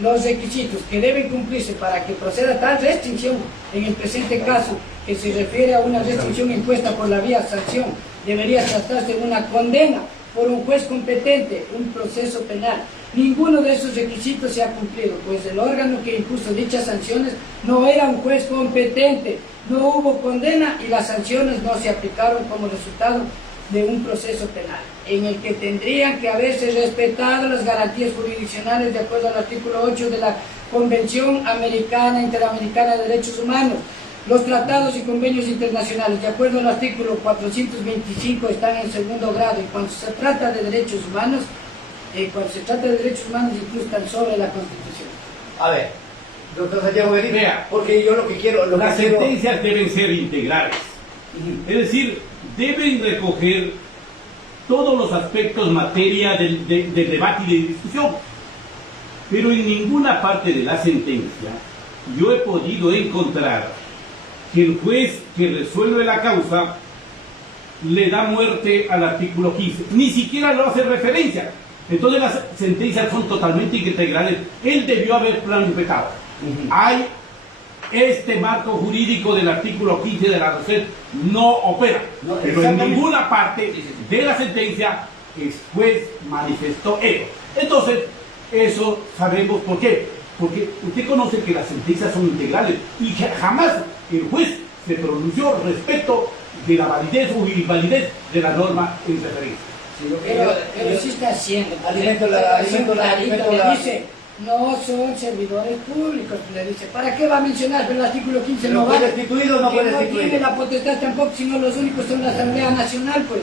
los requisitos que deben cumplirse para que proceda tal restricción, en el presente caso, que se refiere a una restricción impuesta por la vía sanción, debería tratarse de una condena por un juez competente, un proceso penal. Ninguno de esos requisitos se ha cumplido, pues el órgano que impuso dichas sanciones no era un juez competente, no hubo condena y las sanciones no se aplicaron como resultado de un proceso penal, en el que tendrían que haberse respetado las garantías jurisdiccionales de acuerdo al artículo 8 de la Convención Interamericana de Derechos Humanos. Los tratados y convenios internacionales, de acuerdo al artículo 425, están en segundo grado, y cuando se trata de derechos humanos, incluso están sobre la Constitución. A ver, doctor Santiago Benítez, vea, porque yo lo que quiero... Las sentencias deben ser integrales. Es decir, deben recoger todos los aspectos materia del debate y de discusión, pero en ninguna parte de la sentencia yo he podido encontrar que el juez que resuelve la causa le da muerte al artículo 15, ni siquiera lo hace referencia. Entonces las sentencias son totalmente integrales. Él debió haber planificado. Hay este marco jurídico del artículo 15 de la ROCET no opera, pero en ninguna parte de la sentencia el juez manifestó ello. Entonces, eso sabemos por qué. Porque usted conoce que las sentencias son integrales y que jamás el juez se pronunció respecto de la validez o invalidez de la norma en referencia. Pero sí está haciendo. Dice, no son servidores públicos, le dice. ¿Para qué va a mencionar? Pero el artículo 15 no va. ¿Puede destituir o no puede destituir? No tiene la potestad tampoco, sino los únicos son la Asamblea Nacional, pues.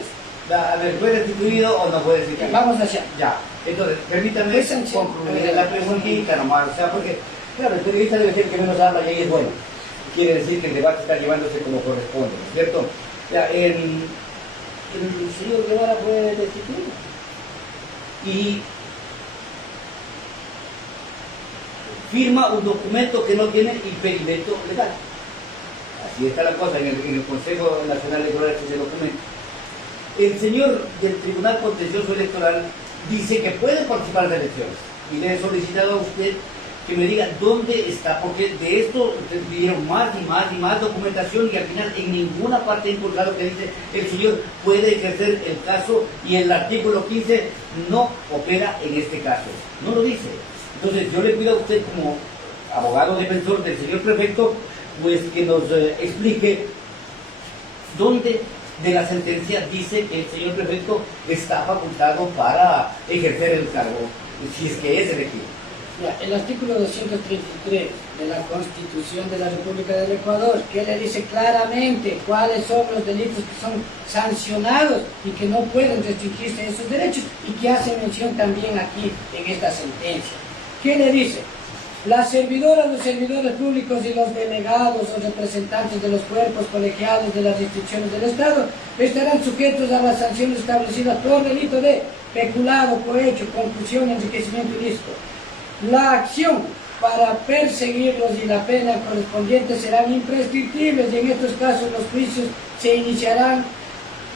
A ver, ¿puede destituido o no puede destituir? Vamos allá. Ya, entonces, permítame concluir la preguntita nomás, o sea, porque, claro, el periodista debe ser el que menos habla y ahí es bueno. Quiere decir que el debate está llevándose como corresponde, ¿no es cierto? Ya, el señor Guevara fue destituido. Y firma un documento que no tiene impedimento legal. Así está la cosa en el Consejo Nacional Electoral, ese documento. El señor del Tribunal Contencioso Electoral dice que puede participar de elecciones. Y le he solicitado a usted que me diga dónde está, porque de esto pidieron más y más documentación, y al final en ninguna parte he encontrado que dice el señor puede ejercer el caso, y el artículo 15 no opera en este caso. No lo dice. Entonces yo le pido a usted, como abogado defensor del señor prefecto, pues que nos explique dónde de la sentencia dice que el señor prefecto está facultado para ejercer el cargo, si es que es elegido. El artículo 233 de la Constitución de la República del Ecuador, que le dice claramente cuáles son los delitos que son sancionados y que no pueden restringirse esos derechos, y que hace mención también aquí en esta sentencia. ¿Qué le dice? Las servidoras, los servidores públicos y los delegados o representantes de los cuerpos colegiados de las instituciones del Estado estarán sujetos a las sanciones establecidas por delito de peculado, cohecho, concusión, enriquecimiento ilícito. La acción para perseguirlos y la pena correspondiente serán imprescriptibles, y en estos casos los juicios se iniciarán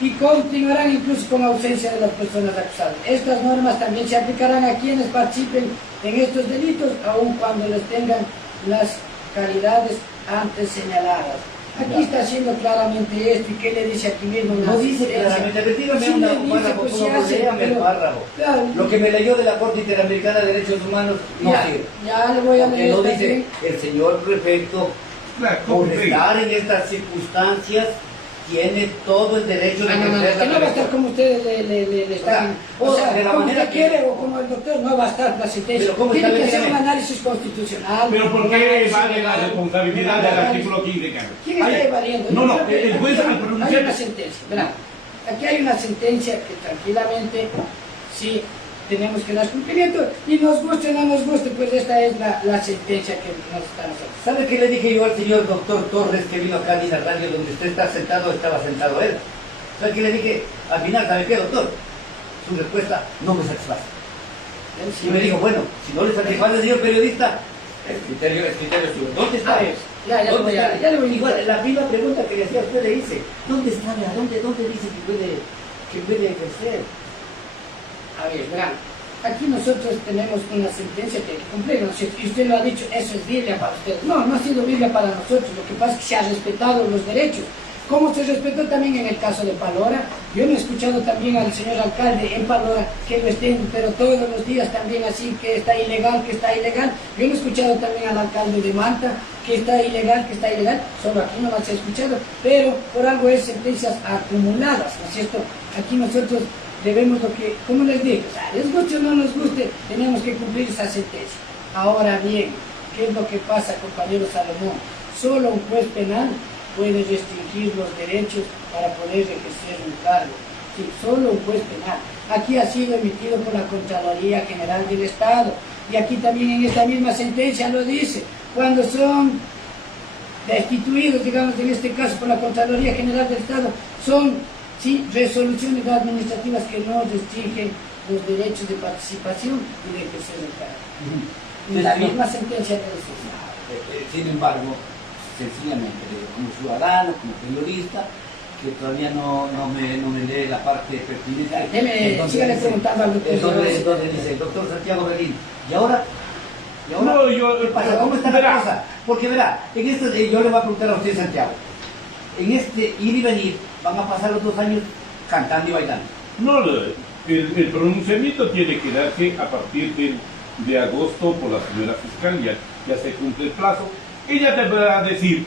y continuarán incluso con ausencia de las personas acusadas. Estas normas también se aplicarán a quienes participen en estos delitos, aun cuando les tengan las calidades antes señaladas. Aquí está haciendo claramente esto, y qué le dice aquí mismo. No dice claramente, retírame una párrafo, pues, léame el párrafo. Claro, Lo que me leyó de la Corte Interamericana de Derechos Humanos no sirve. ya le voy a Porque leer. no también. dice el señor prefecto, por estar en estas circunstancias, tiene todo el derecho de No, ejercer que no va a la estar como ustedes le están. O sea, de la como manera usted que- quiere o como el doctor, no va a estar la sentencia. Pero ¿cómo Tiene está que hacer bien? un análisis constitucional. Pero ¿por un qué análisis vale la legal, responsabilidad un del análisis- artículo 15, Carlos? ¿Quién está Ay, evadiendo? No, Yo no, creo que el juez aquí al hay pronunciar... una sentencia, verá. Aquí hay una sentencia que tranquilamente sí tenemos que dar cumplimiento, y nos guste o no nos guste, pues esta es la sentencia que nos estamos haciendo. ¿Sabe qué le dije yo al señor doctor Torres que vino acá en la radio donde usted está sentado, estaba sentado él? ¿Sabe qué le dije? Al final, ¿sabe qué, doctor? Su respuesta no me satisface. Y me dijo, bueno, si no le satisface, señor periodista, el criterio suyo. ¿Dónde está? A ver, ya le voy a Igual, la misma pregunta que le hacía a usted le hice. ¿Dónde está? ¿Dónde dice que puede ejercer? A ver, verán, aquí nosotros tenemos una sentencia que hay que cumplir, ¿no es cierto? Y usted lo ha dicho, eso es Biblia para ustedes. No, no ha sido Biblia para nosotros, lo que pasa es que se ha respetado los derechos. Como se respetó también en el caso de Palora, yo no he escuchado también al señor alcalde en Palora que lo estén, pero todos los días también así, que está ilegal, que está ilegal. Yo no he escuchado también al alcalde de Manta que está ilegal, solo aquí no las he escuchado, pero por algo es sentencias acumuladas, ¿no es cierto? Aquí nosotros debemos lo que, como les digo, o sea, les guste o no nos guste, tenemos que cumplir esa sentencia. Ahora bien, ¿qué es lo que pasa, compañero Salomón? Solo un juez penal puede restringir los derechos para poder ejercer un cargo. Sí, solo un juez penal. Aquí ha sido emitido por la Contraloría General del Estado, y aquí también en esta misma sentencia lo dice, cuando son destituidos, digamos en este caso por la Contraloría General del Estado, son sí, resoluciones administrativas que no restringen los derechos de participación y de ejercer el cargo. En la misma sentencia que dice. Sin embargo, sencillamente, como ciudadano, como periodista, que todavía no me lee la parte pertinente. Sígale preguntando al doctor. Donde dice el doctor Santiago Belín, ¿y ahora? No, ¿Qué pasa? ¿Cómo está la cosa? Porque verá, en este, yo le voy a preguntar a usted, Santiago, en este ir y venir van a pasar los 2 años cantando y bailando. No, el pronunciamiento tiene que darse a partir de agosto por la señora fiscal, ya se cumple el plazo. Ella te va a decir,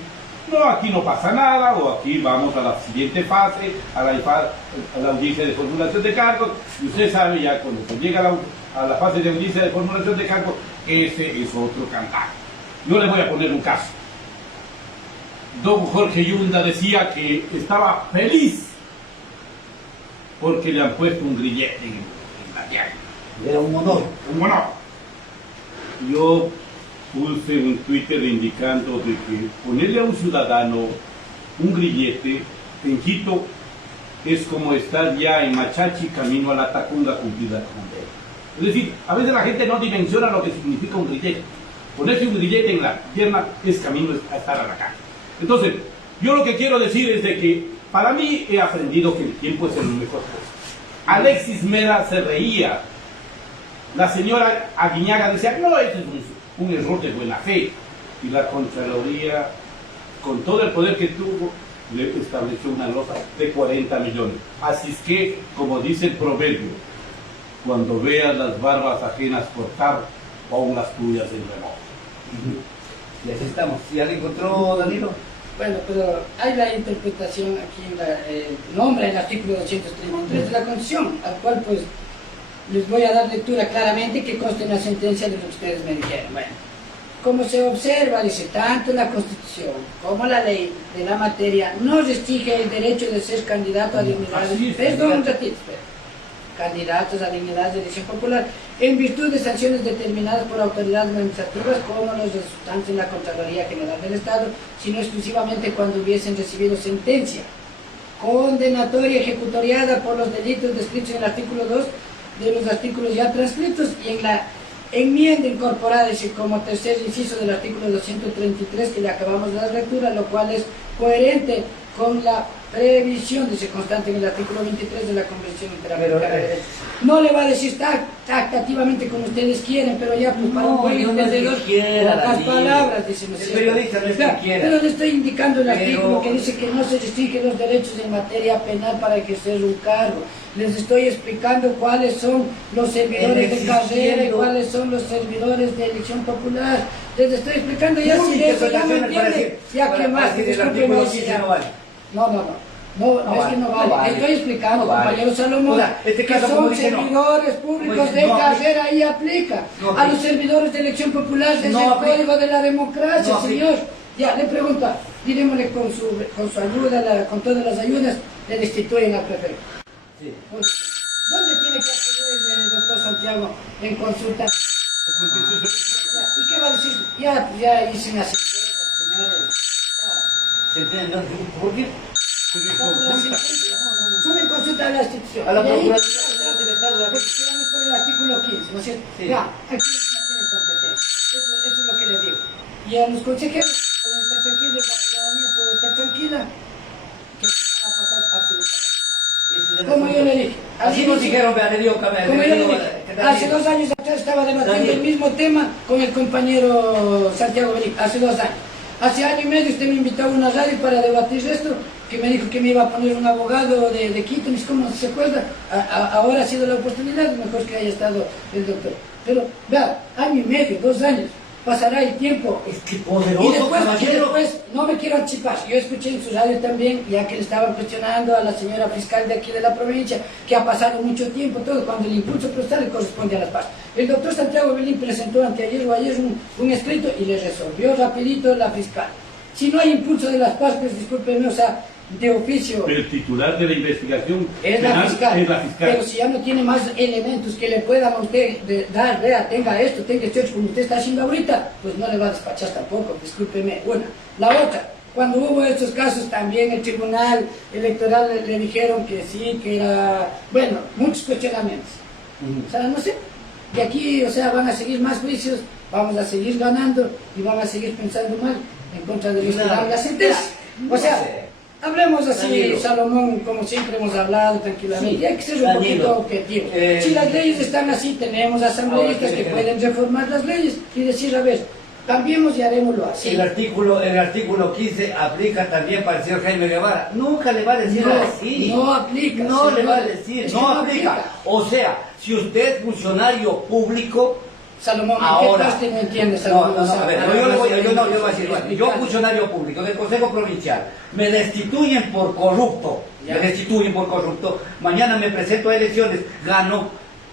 no, aquí no pasa nada, o aquí vamos a la siguiente fase, a la audiencia de formulación de cargos, y usted sabe ya cuando se llega a la fase de audiencia de formulación de cargos, ese es otro cantar. Yo le voy a poner un caso. Don Jorge Yunda decía que estaba feliz porque le han puesto un grillete en la diaria. Era un honor. Un honor. Yo puse un Twitter indicando de que ponerle a un ciudadano un grillete en Quito es como estar ya en Machachi camino a la Tacunga cumplida con él. Es decir, a veces la gente no dimensiona lo que significa un grillete. Ponerse un grillete en la pierna es camino a estar a la calle. Entonces, yo lo que quiero decir es de que para mí he aprendido que el tiempo es el mejor juez. Alexis Mera se reía. La señora Aguiñaga decía, no, este es un error de buena fe. Y la Contraloría, con todo el poder que tuvo, le estableció una losa de 40 millones. Así es que, como dice el proverbio, cuando veas las barbas ajenas cortar, pon las tuyas en remojo. Y así estamos. ¿Ya le encontró, Danilo? Bueno, pero hay la interpretación aquí, nombra el artículo 233 de la Constitución, al cual pues les voy a dar lectura claramente que consta en la sentencia de lo que ustedes me dijeron. Bueno, como se observa, dice, tanto la Constitución como la ley de la materia no restringe el derecho de ser candidato a dignidades. Perdón, un ratito, espera. Candidatos a dignidades de elección popular en virtud de sanciones determinadas por autoridades administrativas como los resultantes en la Contraloría General del Estado, sino exclusivamente cuando hubiesen recibido sentencia condenatoria ejecutoriada por los delitos descritos en el artículo 2 de los artículos ya transcritos, y en la enmienda incorporada dice como tercer inciso del artículo 233 que le acabamos de dar lectura, lo cual es coherente con la previsión, dice constante en el artículo 23 de la Convención Interamericana de Derechos. No le va a decir taxativamente como ustedes quieren, pero ya pues para un buen entendedor, pocas palabras, dice, ¿no es cierto? Periodista no es que quiera. Pero le estoy indicando el artículo que dice que no se restringen los derechos en materia penal para ejercer un cargo. Les estoy explicando cuáles son los servidores de carrera y cuáles son los servidores de elección popular. Les estoy explicando ya si de eso ya me entiende. Ya que más, discúlpeme. No, es que no vale. Estoy explicando, compañero Salomón, este que caso, son como dice, servidores públicos de carrera, ahí aplica. A los servidores de elección popular desde el Código de la Democracia, señor. Ya, le pregunto, dirémosle con su ayuda, con todas las ayudas, le destituyen al prefecto. Sí. ¿Dónde tiene que acudir el doctor Santiago en consulta? ¿Y qué va a decir? Ya hice una sentencia, señores. ¿Se entiende? ¿Por qué? Suben consulta a la institución. A la Y ahí, Procuraduría General del Estado. porque se van por el artículo 15, ¿no es cierto? Sí. Ya, aquí no tienen competencia. Eso es lo que les digo. Y a los consejeros pueden estar tranquilos, la ciudadanía puede estar tranquila, que no va a pasar absolutamente nada. Como yo le dije. Así nos dijeron, le digo, como yo le dije, hace 2 años atrás estaba debatiendo el mismo tema con el compañero Santiago Benítez, hace 2 años. Hace año y medio usted me invitó a una radio para debatir esto, que me dijo que me iba a poner un abogado de Quito, y ¿cómo se acuerda? Ahora ha sido la oportunidad, mejor que haya estado el doctor. Pero, vea, año y medio, 2 años, pasará el tiempo. Es que poderoso, Y después, caballero. no me quiero anticipar, yo escuché en su radio también, ya que le estaban cuestionando a la señora fiscal de aquí de la provincia, que ha pasado mucho tiempo, todo, cuando el impulso procesal le corresponde a las partes. El doctor Santiago Belín presentó anteayer o ayer un escrito y le resolvió rapidito la fiscal. Si no hay impulso de las partes, discúlpenme, o sea, de oficio, Pero el titular de la investigación es la penal fiscal. es la fiscal. Pero si ya no tiene más elementos que le puedan a usted dar, vea, tenga esto, tenga esto, como usted está haciendo ahorita, pues no le va a despachar tampoco, discúlpeme. Una. La otra, cuando hubo estos casos también el Tribunal Electoral le dijeron que sí, que era, bueno, muchos cuestionamientos. O sea, no sé, de aquí, o sea, van a seguir más juicios, vamos a seguir ganando y van a seguir pensando mal en contra de los que dan la sentencia. O sea, hablemos así, Danilo. Salomón, como siempre hemos hablado tranquilamente. Sí, Hay que ser un Danilo. poquito objetivo. Si las leyes están así, tenemos asambleístas que pueden reformar las leyes y decir, a ver, cambiemos y harémoslo así. El artículo 15 aplica también para el señor Jaime Guevara. Nunca le va a decir No, así. no aplica, No le señor. va a decir, Es no que no aplica. aplica. O sea, si usted es funcionario público, Salomón, ¿en ahora. qué parte no entiende, No, Salomón? no, O sea, a ver, para yo le voy, las yo no, yo voy a leyes, decir, bueno, yo explicando. funcionario público del Consejo Provincial, me destituyen por corrupto, Ya. me destituyen por corrupto, mañana me presento a elecciones, gano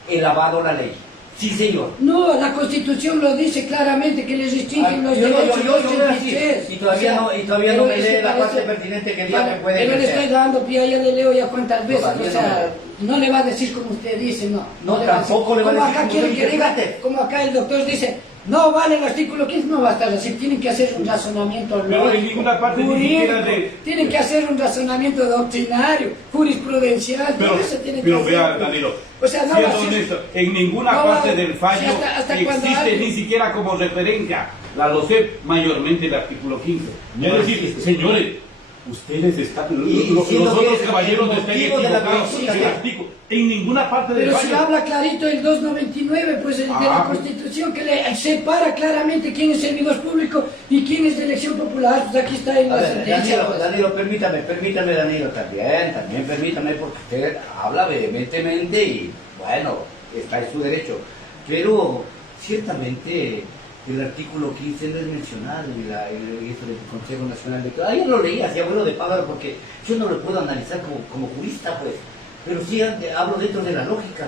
el lavado a la ley. Sí, señor. No, la Constitución lo dice claramente que les restringen los Yo derechos. veo así, 83. y todavía no pero me es que lee la parece- parte pertinente que el día me puede Pero le ejercer. estoy dando pie, ya le leo ya cuántas veces, Todavía o sea, no le va a decir como usted dice, no. No, le va a tampoco le va a como decir acá como quiere usted que diga, interprete. como acá el doctor dice, no vale el artículo 15, no va a estar así, tienen que hacer un razonamiento Pero en lógico, ninguna parte ni jurídico, siquiera de- tienen que hacer un razonamiento doctrinario, jurisprudencial, Pero, todo eso tiene que pero hacer. vea, Danilo, O sea, no siendo va a ser- honesto, en ninguna no parte va- del fallo sí, hasta cuando existe alguien- ni siquiera como referencia la LOCEP, mayormente el artículo 15. No Es decir, existe. señores, ustedes están, Y los siendo otros que caballeros el están motivo de la equivocados. consulta, El ya. artículo, en ninguna parte del Pero si fallo. habla clarito el 299, pues el de la Ah. Constitución, que le separa claramente quién es servidor público y quién es de elección popular, pues aquí está en A la ver, sentencia. Danilo, pues. Danilo, permítame Danilo, también permítame, porque usted habla vehementemente y bueno, está en su derecho, pero ciertamente el artículo 15 no es mencionado y esto del Consejo Nacional de... Ayer lo leí así, abuelo de pájaro, porque yo no lo puedo analizar como jurista, pues, pero sí hablo dentro de la lógica.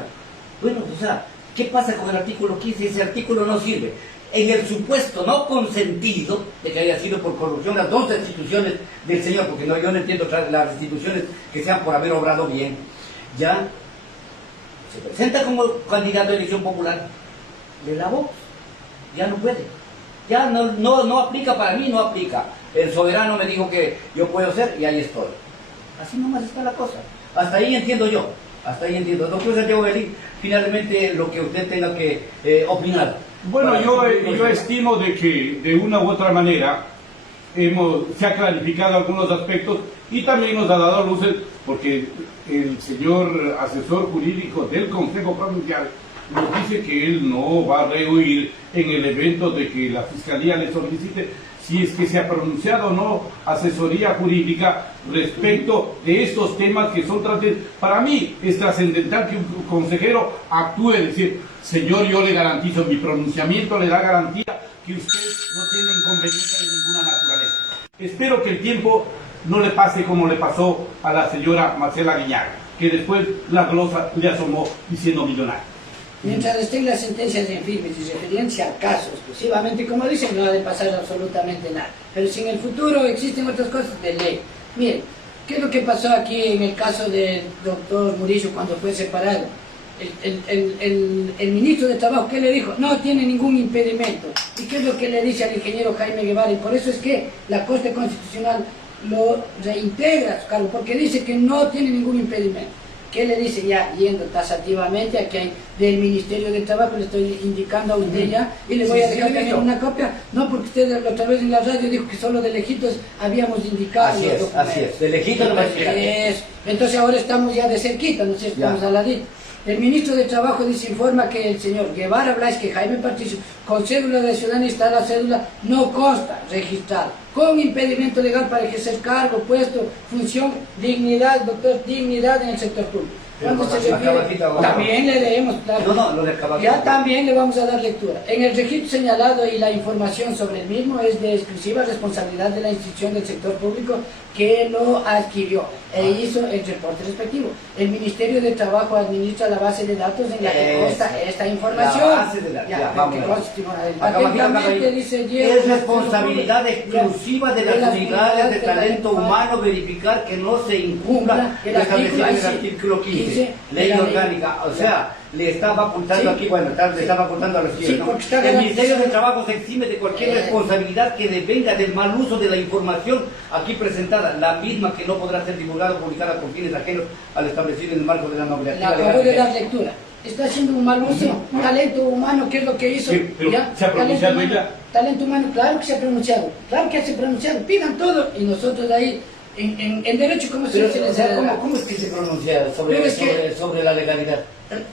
Bueno, o sea, ¿qué pasa con el artículo 15? Ese artículo no sirve. En el supuesto no consentido de que haya sido por corrupción las 2 instituciones del señor, porque no, yo no entiendo las instituciones que sean por haber obrado bien, ya se presenta como candidato a elección popular, le lavó, ya no puede, ya no aplica para mí, no aplica. El soberano me dijo que yo puedo ser y ahí estoy. Así nomás está la cosa. Hasta ahí entiendo yo, hasta ahí entiendo. Doctor Santiago Belín, finalmente lo que usted tenga que opinar. Bueno, Para- yo estimo de que de una u otra manera se ha clarificado algunos aspectos Y también nos ha dado luces porque el señor asesor jurídico del Consejo Provincial nos dice que él no va a rehuir en el evento de que la Fiscalía le solicite si es que se ha pronunciado o no asesoría jurídica respecto de estos temas que son trascendentales. Para mí es trascendental que un consejero actúe, decir, señor, yo le garantizo, mi pronunciamiento le da garantía que usted no tiene inconveniente de ninguna naturaleza. Espero que el tiempo no le pase como le pasó a la señora Marcela Guiñaga, que después la glosa le asomó diciendo millonario. Mientras estén las sentencias en firmes y referencia al caso exclusivamente, como dicen, no ha de pasar absolutamente nada. Pero si en el futuro existen otras cosas de ley. Miren, ¿qué es lo que pasó aquí en el caso del doctor Murillo cuando fue separado? El ministro de Trabajo, ¿qué le dijo? No tiene ningún impedimento. ¿Y qué es lo que le dice al ingeniero Jaime Guevara? Y por eso es que la Corte Constitucional lo reintegra a su cargo, porque dice que no tiene ningún impedimento. ¿Qué le dice ya yendo tasativamente? Aquí hay del Ministerio de Trabajo, le estoy indicando a usted ya, y le voy a dejar también una copia, no porque usted otra vez en la radio dijo que solo de lejitos habíamos indicado. Así es, de lejitos no me Entonces ahora estamos ya de cerquita, no sé si estamos al ladito. El ministro de Trabajo informa que el señor Guevara Blasque Jaime Patricio, con cédula de ciudadanía, está la cédula, no consta registrada, con impedimento legal para ejercer cargo, puesto, función, dignidad, doctor, dignidad en el sector público. Cuando se refiere, también le leemos, claro. No, lo de Caballito. Ya también le vamos a dar lectura. En el registro señalado y la información sobre el mismo es de exclusiva responsabilidad de la institución del sector público que lo adquirió e hizo el reporte respectivo. El Ministerio de Trabajo administra la base de datos en la que consta esta información. La base de datos. Ya, vamos. Atentamente dice Diego, es responsabilidad exclusiva de las unidades de talento humano verificar que no se incumpla lo establecido en el artículo 15, ley orgánica. O sea, le está facultando aquí, bueno, le está facultando a los ciudadanos. Sí, porque el Ministerio de Trabajo se exime de cualquier responsabilidad que devenga del mal uso de la información aquí presentada, la misma que no podrá ser divulgada o publicada con fines ajenos al establecido en el marco de la normativa. Le acabo de dar lectura. Está haciendo un mal uso, talento humano, ¿qué es lo que hizo? Sí, pero ¿ya? ¿se ha pronunciado ella? Talento humano, claro que se ha pronunciado, pidan todo, y nosotros de ahí, en derecho, ¿cómo se dice? ¿Cómo es que se pronuncia sobre la legalidad?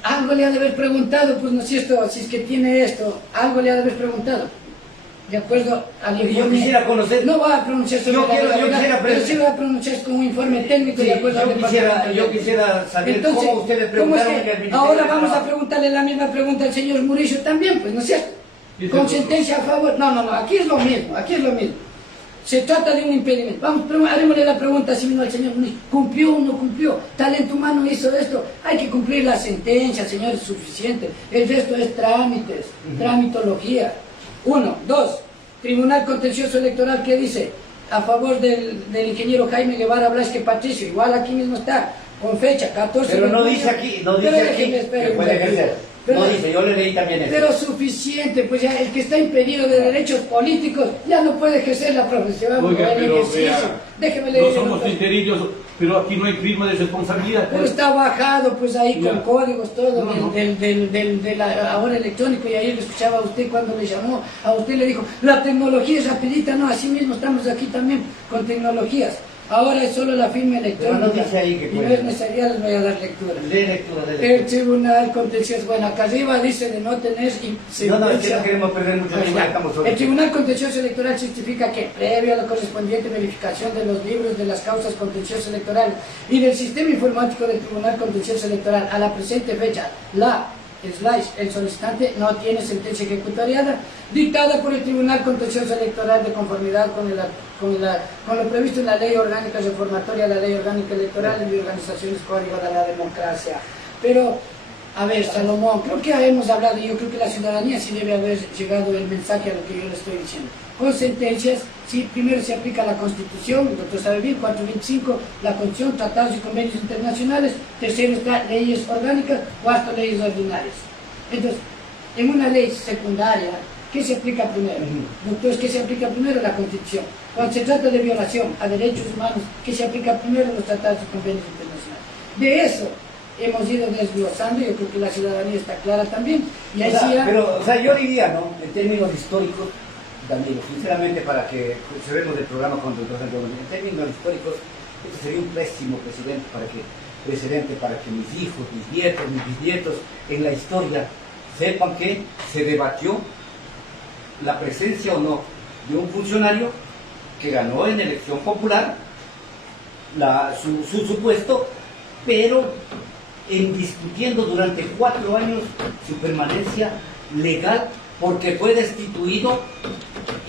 Algo le ha de haber preguntado, pues no es cierto, si es que tiene esto, algo le ha de haber preguntado. De acuerdo al informe. Yo quisiera conocer. No va a pronunciar sobre la legalidad, pero sí va a pronunciar con un informe técnico de acuerdo al departamento. Yo quisiera saber. Entonces, cómo ustedes preguntaron ¿cómo es que que el Ministerio ahora de vamos Trabajo... a preguntarle la misma pregunta al señor Murillo también, pues no es cierto? Con sentencia a favor. No, aquí es lo mismo, Se trata de un impedimento. Harémosle la pregunta así mismo al señor Murillo. ¿Cumplió o no cumplió? Talento humano hizo esto. Hay que cumplir la sentencia, señor, es suficiente. El resto es trámites, tramitología. 1, 2. Tribunal Contencioso Electoral, ¿qué dice? A favor del ingeniero Jaime Guevara Blasque Patricio, igual aquí mismo está, con fecha 14 Pero de no junio. dice aquí que puede ejercer. No dice, yo le leí también eso. Pero suficiente, pues ya el que está impedido de derechos políticos ya no puede ejercer la profesión. Oiga, pero vea, déjeme leer. no somos criterios, pero aquí no hay firma de responsabilidad. Pero está bajado pues ahí Ya. con códigos todo No. de la ahora electrónico, y ayer lo escuchaba a usted cuando le llamó, a usted le dijo, la tecnología es rapidita, no, así mismo estamos aquí también con tecnologías. Ahora es solo la firma electrónica. Pero no dice ahí que y no puede. es necesaria, les voy a dar lectura. Lee lectura de El Tribunal Contencioso, bueno, acá arriba dice de no tener No, es que no queremos perder mucho tiempo, estamos solos. El Tribunal Contencioso Electoral certifica que, previo a la correspondiente verificación de los libros de las causas contencioso electoral y del sistema informático del Tribunal Contencioso Electoral, a la presente fecha, el solicitante no tiene sentencia ejecutoriada dictada por el Tribunal Contencioso Electoral de conformidad con lo previsto en la Ley Orgánica Reformatoria, la Ley Orgánica Electoral y de Organizaciones Código de la Democracia. Pero, a ver, Salomón, creo que hemos hablado, y yo creo que la ciudadanía sí debe haber llegado el mensaje a lo que yo le estoy diciendo. Con sentencias, sí, primero se aplica la Constitución, el doctor sabe bien, 425, la Constitución, tratados y convenios internacionales. Tercero está leyes orgánicas, cuarto leyes ordinarias. Entonces, en una ley secundaria, ¿qué se aplica primero? Doctores, ¿qué se aplica primero? La Constitución. Cuando se trata de violación a derechos humanos, ¿qué se aplica primero? Los tratados y convenios internacionales. De eso hemos ido desglosando, yo creo que la ciudadanía está clara también. Y ahí yo diría, ¿no? En términos históricos, Danilo, sinceramente, para que observemos el programa con el doctor Santiago, en términos históricos, Este sería un pésimo precedente para que mis hijos, mis nietos, mis bisnietos en la historia sepan que se debatió la presencia o no de un funcionario que ganó en elección popular su puesto, pero en discutiendo durante 4 años su permanencia legal, porque fue destituido,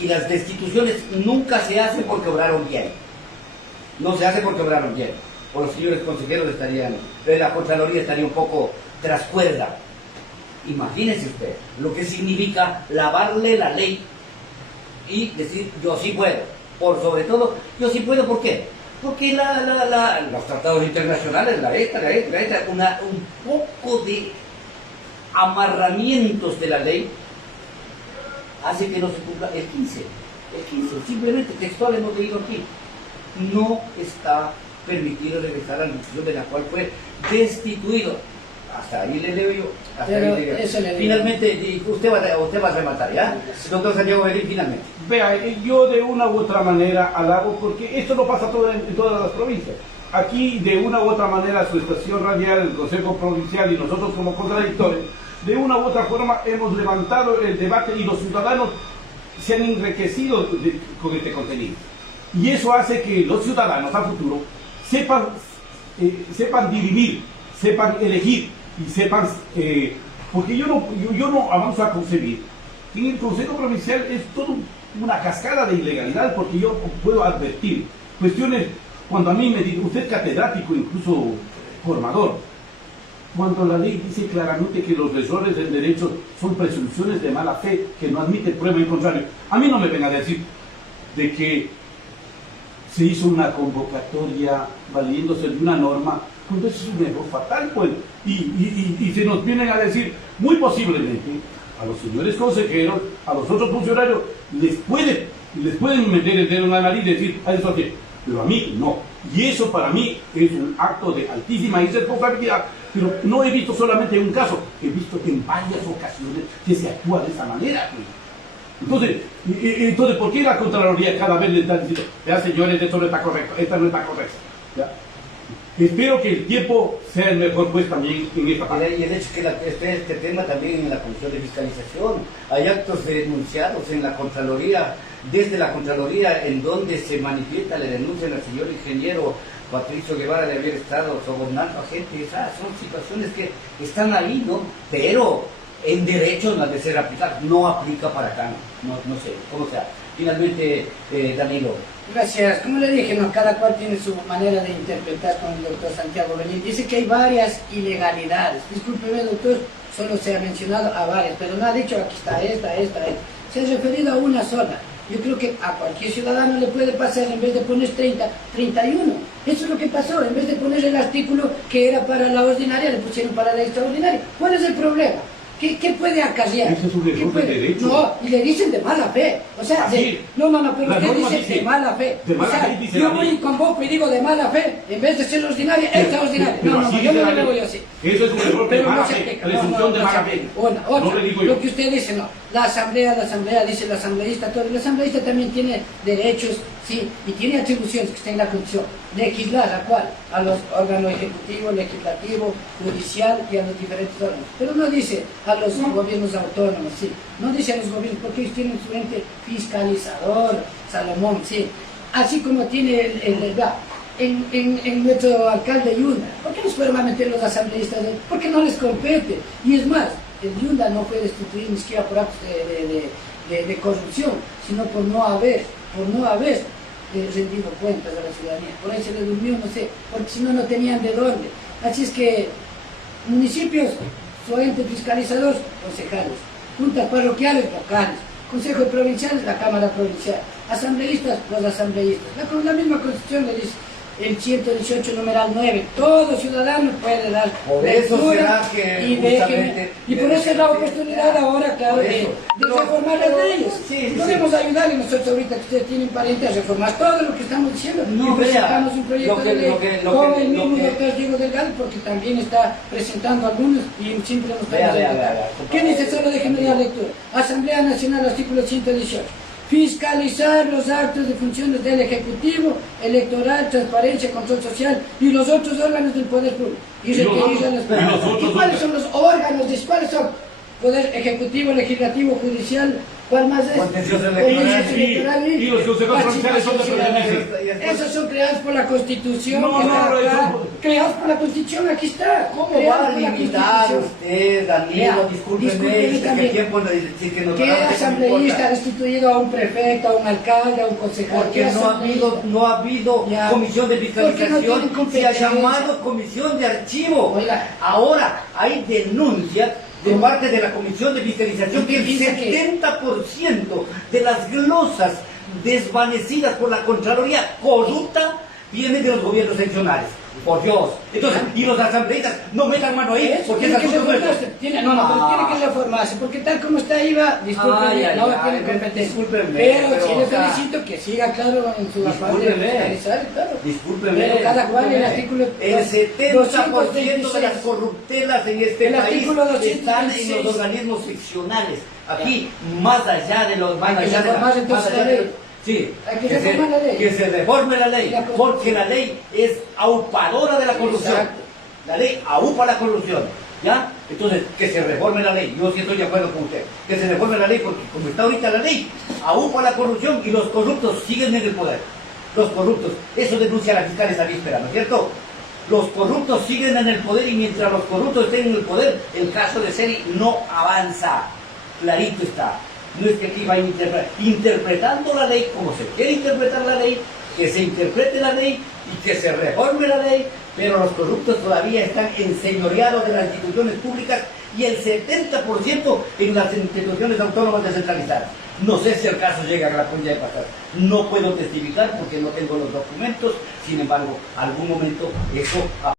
y las destituciones nunca se hacen porque obraron bien. No se hace porque obraron bien. O los señores consejeros la Contraloría estaría un poco tras cuerda. Imagínese usted lo que significa lavarle la ley y decir yo sí puedo. Por sobre todo, yo sí puedo, ¿por qué? Porque los tratados internacionales, un poco de amarramientos de la ley hace que no se cumpla el 15, simplemente textual hemos leído aquí, no está permitido regresar a la institución de la cual fue destituido. Hasta ahí le leo yo. Finalmente, usted va a rematar, ¿ya? Doctor Santiago Belín, finalmente. Vea, yo de una u otra manera alabo, porque esto no pasa en todas las provincias. Aquí, de una u otra manera, su estación radial, el Consejo Provincial y nosotros como contradictores, de una u otra forma hemos levantado el debate y los ciudadanos se han enriquecido con este contenido. Y eso hace que los ciudadanos a futuro sepan dividir, sepan elegir y sepan, porque yo no avanzo a concebir que en el Consejo Provincial es toda una cascada de ilegalidad, porque yo puedo advertir cuestiones, cuando a mí me dice, usted es catedrático, incluso formador, cuando la ley dice claramente que los errores del derecho son presunciones de mala fe que no admiten prueba en contrario, a mí no me venga a decir de que se hizo una convocatoria valiéndose de una norma, cuando eso es un error fatal, pues, y se nos vienen a decir, muy posiblemente, a los señores consejeros, a los otros funcionarios, les pueden meter el dedo en la nariz y decir, a eso sí, pero a mí no. Y eso para mí es un acto de altísima irresponsabilidad, pero no he visto solamente un caso, he visto en varias ocasiones que se actúa de esa manera, pues. Entonces, ¿por qué la Contraloría cada vez le está diciendo, ya señores, esto no está correcto, esta no está correcta? ¿Ya? Espero que el tiempo sea el mejor, pues, también en esta parte. Y el hecho que este tema también en la Comisión de Fiscalización, hay actos denunciados en la Contraloría, desde la Contraloría, en donde se manifiesta la denuncia del señor ingeniero Patricio Guevara de haber estado sobornando a gente. Esas son situaciones que están ahí, ¿no? Pero en derecho no ha de ser aplicado, no aplica para acá, no sé, cómo sea. Finalmente, Danilo. Gracias. Como le dije, ¿no? Cada cual tiene su manera de interpretar con el doctor Santiago Belín. Dice que hay varias ilegalidades. Discúlpeme, doctor, solo se ha mencionado a varias, pero no ha dicho aquí está esta. Se ha referido a una sola. Yo creo que a cualquier ciudadano le puede pasar, en vez de poner 30, 31. Eso es lo que pasó. En vez de poner el artículo que era para la ordinaria, le pusieron para la extraordinaria. ¿Cuál es el problema? ¿Qué puede acarrear? Eso es un error de derecho. No, y le dicen de mala fe. O sea, no, pero usted dice de mala fe. De mala fe, dice yo voy y convoco y digo de mala fe, en vez de ser ordinaria, extraordinaria. No, yo no le voy así. Eso es un error de mala fe, presunción de mala fe. No le digo yo. Lo que usted dice, no. La asamblea, dice el asambleísta, todo. El asambleísta también tiene derechos, sí, y tiene atribuciones que está en la Constitución. Legislar, ¿a cuál? A los órganos ejecutivo, legislativo, judicial y a los diferentes órganos. Pero no dice a los gobiernos autónomos, sí. No dice a los gobiernos, porque ellos tienen su ente fiscalizador, Salomón, sí. Así como tiene en nuestro alcalde Yunda. ¿Por qué nos fueron a meter los asambleístas? Porque no les compete. Y es más, el Yunda no fue destituido ni siquiera por actos de corrupción, sino por no haber rendido cuentas a la ciudadanía. Por ahí se les durmió, no sé, porque si no, no tenían de dónde. Así es que municipios, su ente fiscalizador, concejales, juntas parroquiales, locales, consejos provinciales, la Cámara Provincial, asambleístas, los asambleístas. La misma Constitución le dice, el 118 numeral 9, todo ciudadano puede dar por eso será que y por eso es la oportunidad ahora, claro, de reformar las leyes. Podemos ayudarle nosotros ahorita que ustedes tienen parientes a reformar todo lo que estamos diciendo. No, y presentamos un proyecto de ley con el mismo doctor Diego Delgado, porque también está presentando algunos y siempre nos estamos ayudando. ¿Qué dice? Solo déjenme dar lectura. Asamblea Nacional, artículo 118. fiscalizar los actos de funciones del Ejecutivo, electoral, transparencia, control social y los otros órganos del Poder Público. Y cuáles son los órganos? ¿Cuáles son? Poder Ejecutivo, Legislativo, Judicial, ¿cuál más es? Contencioso electoral. Y los consejos provinciales son de presidencia. Esos son creados por la Constitución. No, creados por la Constitución, aquí está. ¿Cómo creados va a por la limitar Constitución. usted, Danilo? Discúlpeme, también. ¿Qué asambleísta ha destituido a un prefecto, a un alcalde, a un concejal? Porque no ha habido Ya. comisión de Porque no fiscalización, tienen se ha competencia. llamado comisión de archivo. Oiga. Ahora hay denuncias de parte de la comisión de fiscalización que el Dice que- 70% de las glosas desvanecidas por la Contraloría corrupta vienen de los gobiernos seccionales. Por Dios. Entonces, y los asambleístas no metan mano ahí, Eso porque tiene es que asunto nuestro. reformarse. Pero tiene que reformarse, porque tal como está IVA, discúlpeme, Ay, no ay, tiene ay, competencia. discúlpeme, Pero pero, sí le o sea, felicito que siga claro en su afán de discúlpeme. fiscalizar, claro. Discúlpeme. Pero cada cual el discúlpeme. artículo El 70% de las 226. corruptelas en este El país artículo están en 226. los organismos seccionales. Aquí, más allá de los... Más Hay que allá de la- reformar entonces más allá la de ley. los- Sí, Hay que reformar la ley. que se reforme la ley, La porque la ley es aupadora de la corrupción. Exacto. La ley aupa la corrupción, ¿ya? Entonces, que se reforme la ley, yo sí estoy de acuerdo con usted, que se reforme la ley, porque como está ahorita la ley, aupa la corrupción y los corruptos siguen en el poder. Los corruptos, eso denuncia la fiscal esa víspera, ¿no es cierto? Los corruptos siguen en el poder y mientras los corruptos estén en el poder, el caso de Celi no avanza. Clarito está. No es que aquí va interpretando la ley como se quiere interpretar la ley, que se interprete la ley y que se reforme la ley, pero los corruptos todavía están enseñoreados de las instituciones públicas y el 70% en las instituciones autónomas descentralizadas. No sé si el caso llega a la cuenta de pasar. No puedo testificar porque no tengo los documentos, sin embargo, algún momento eso...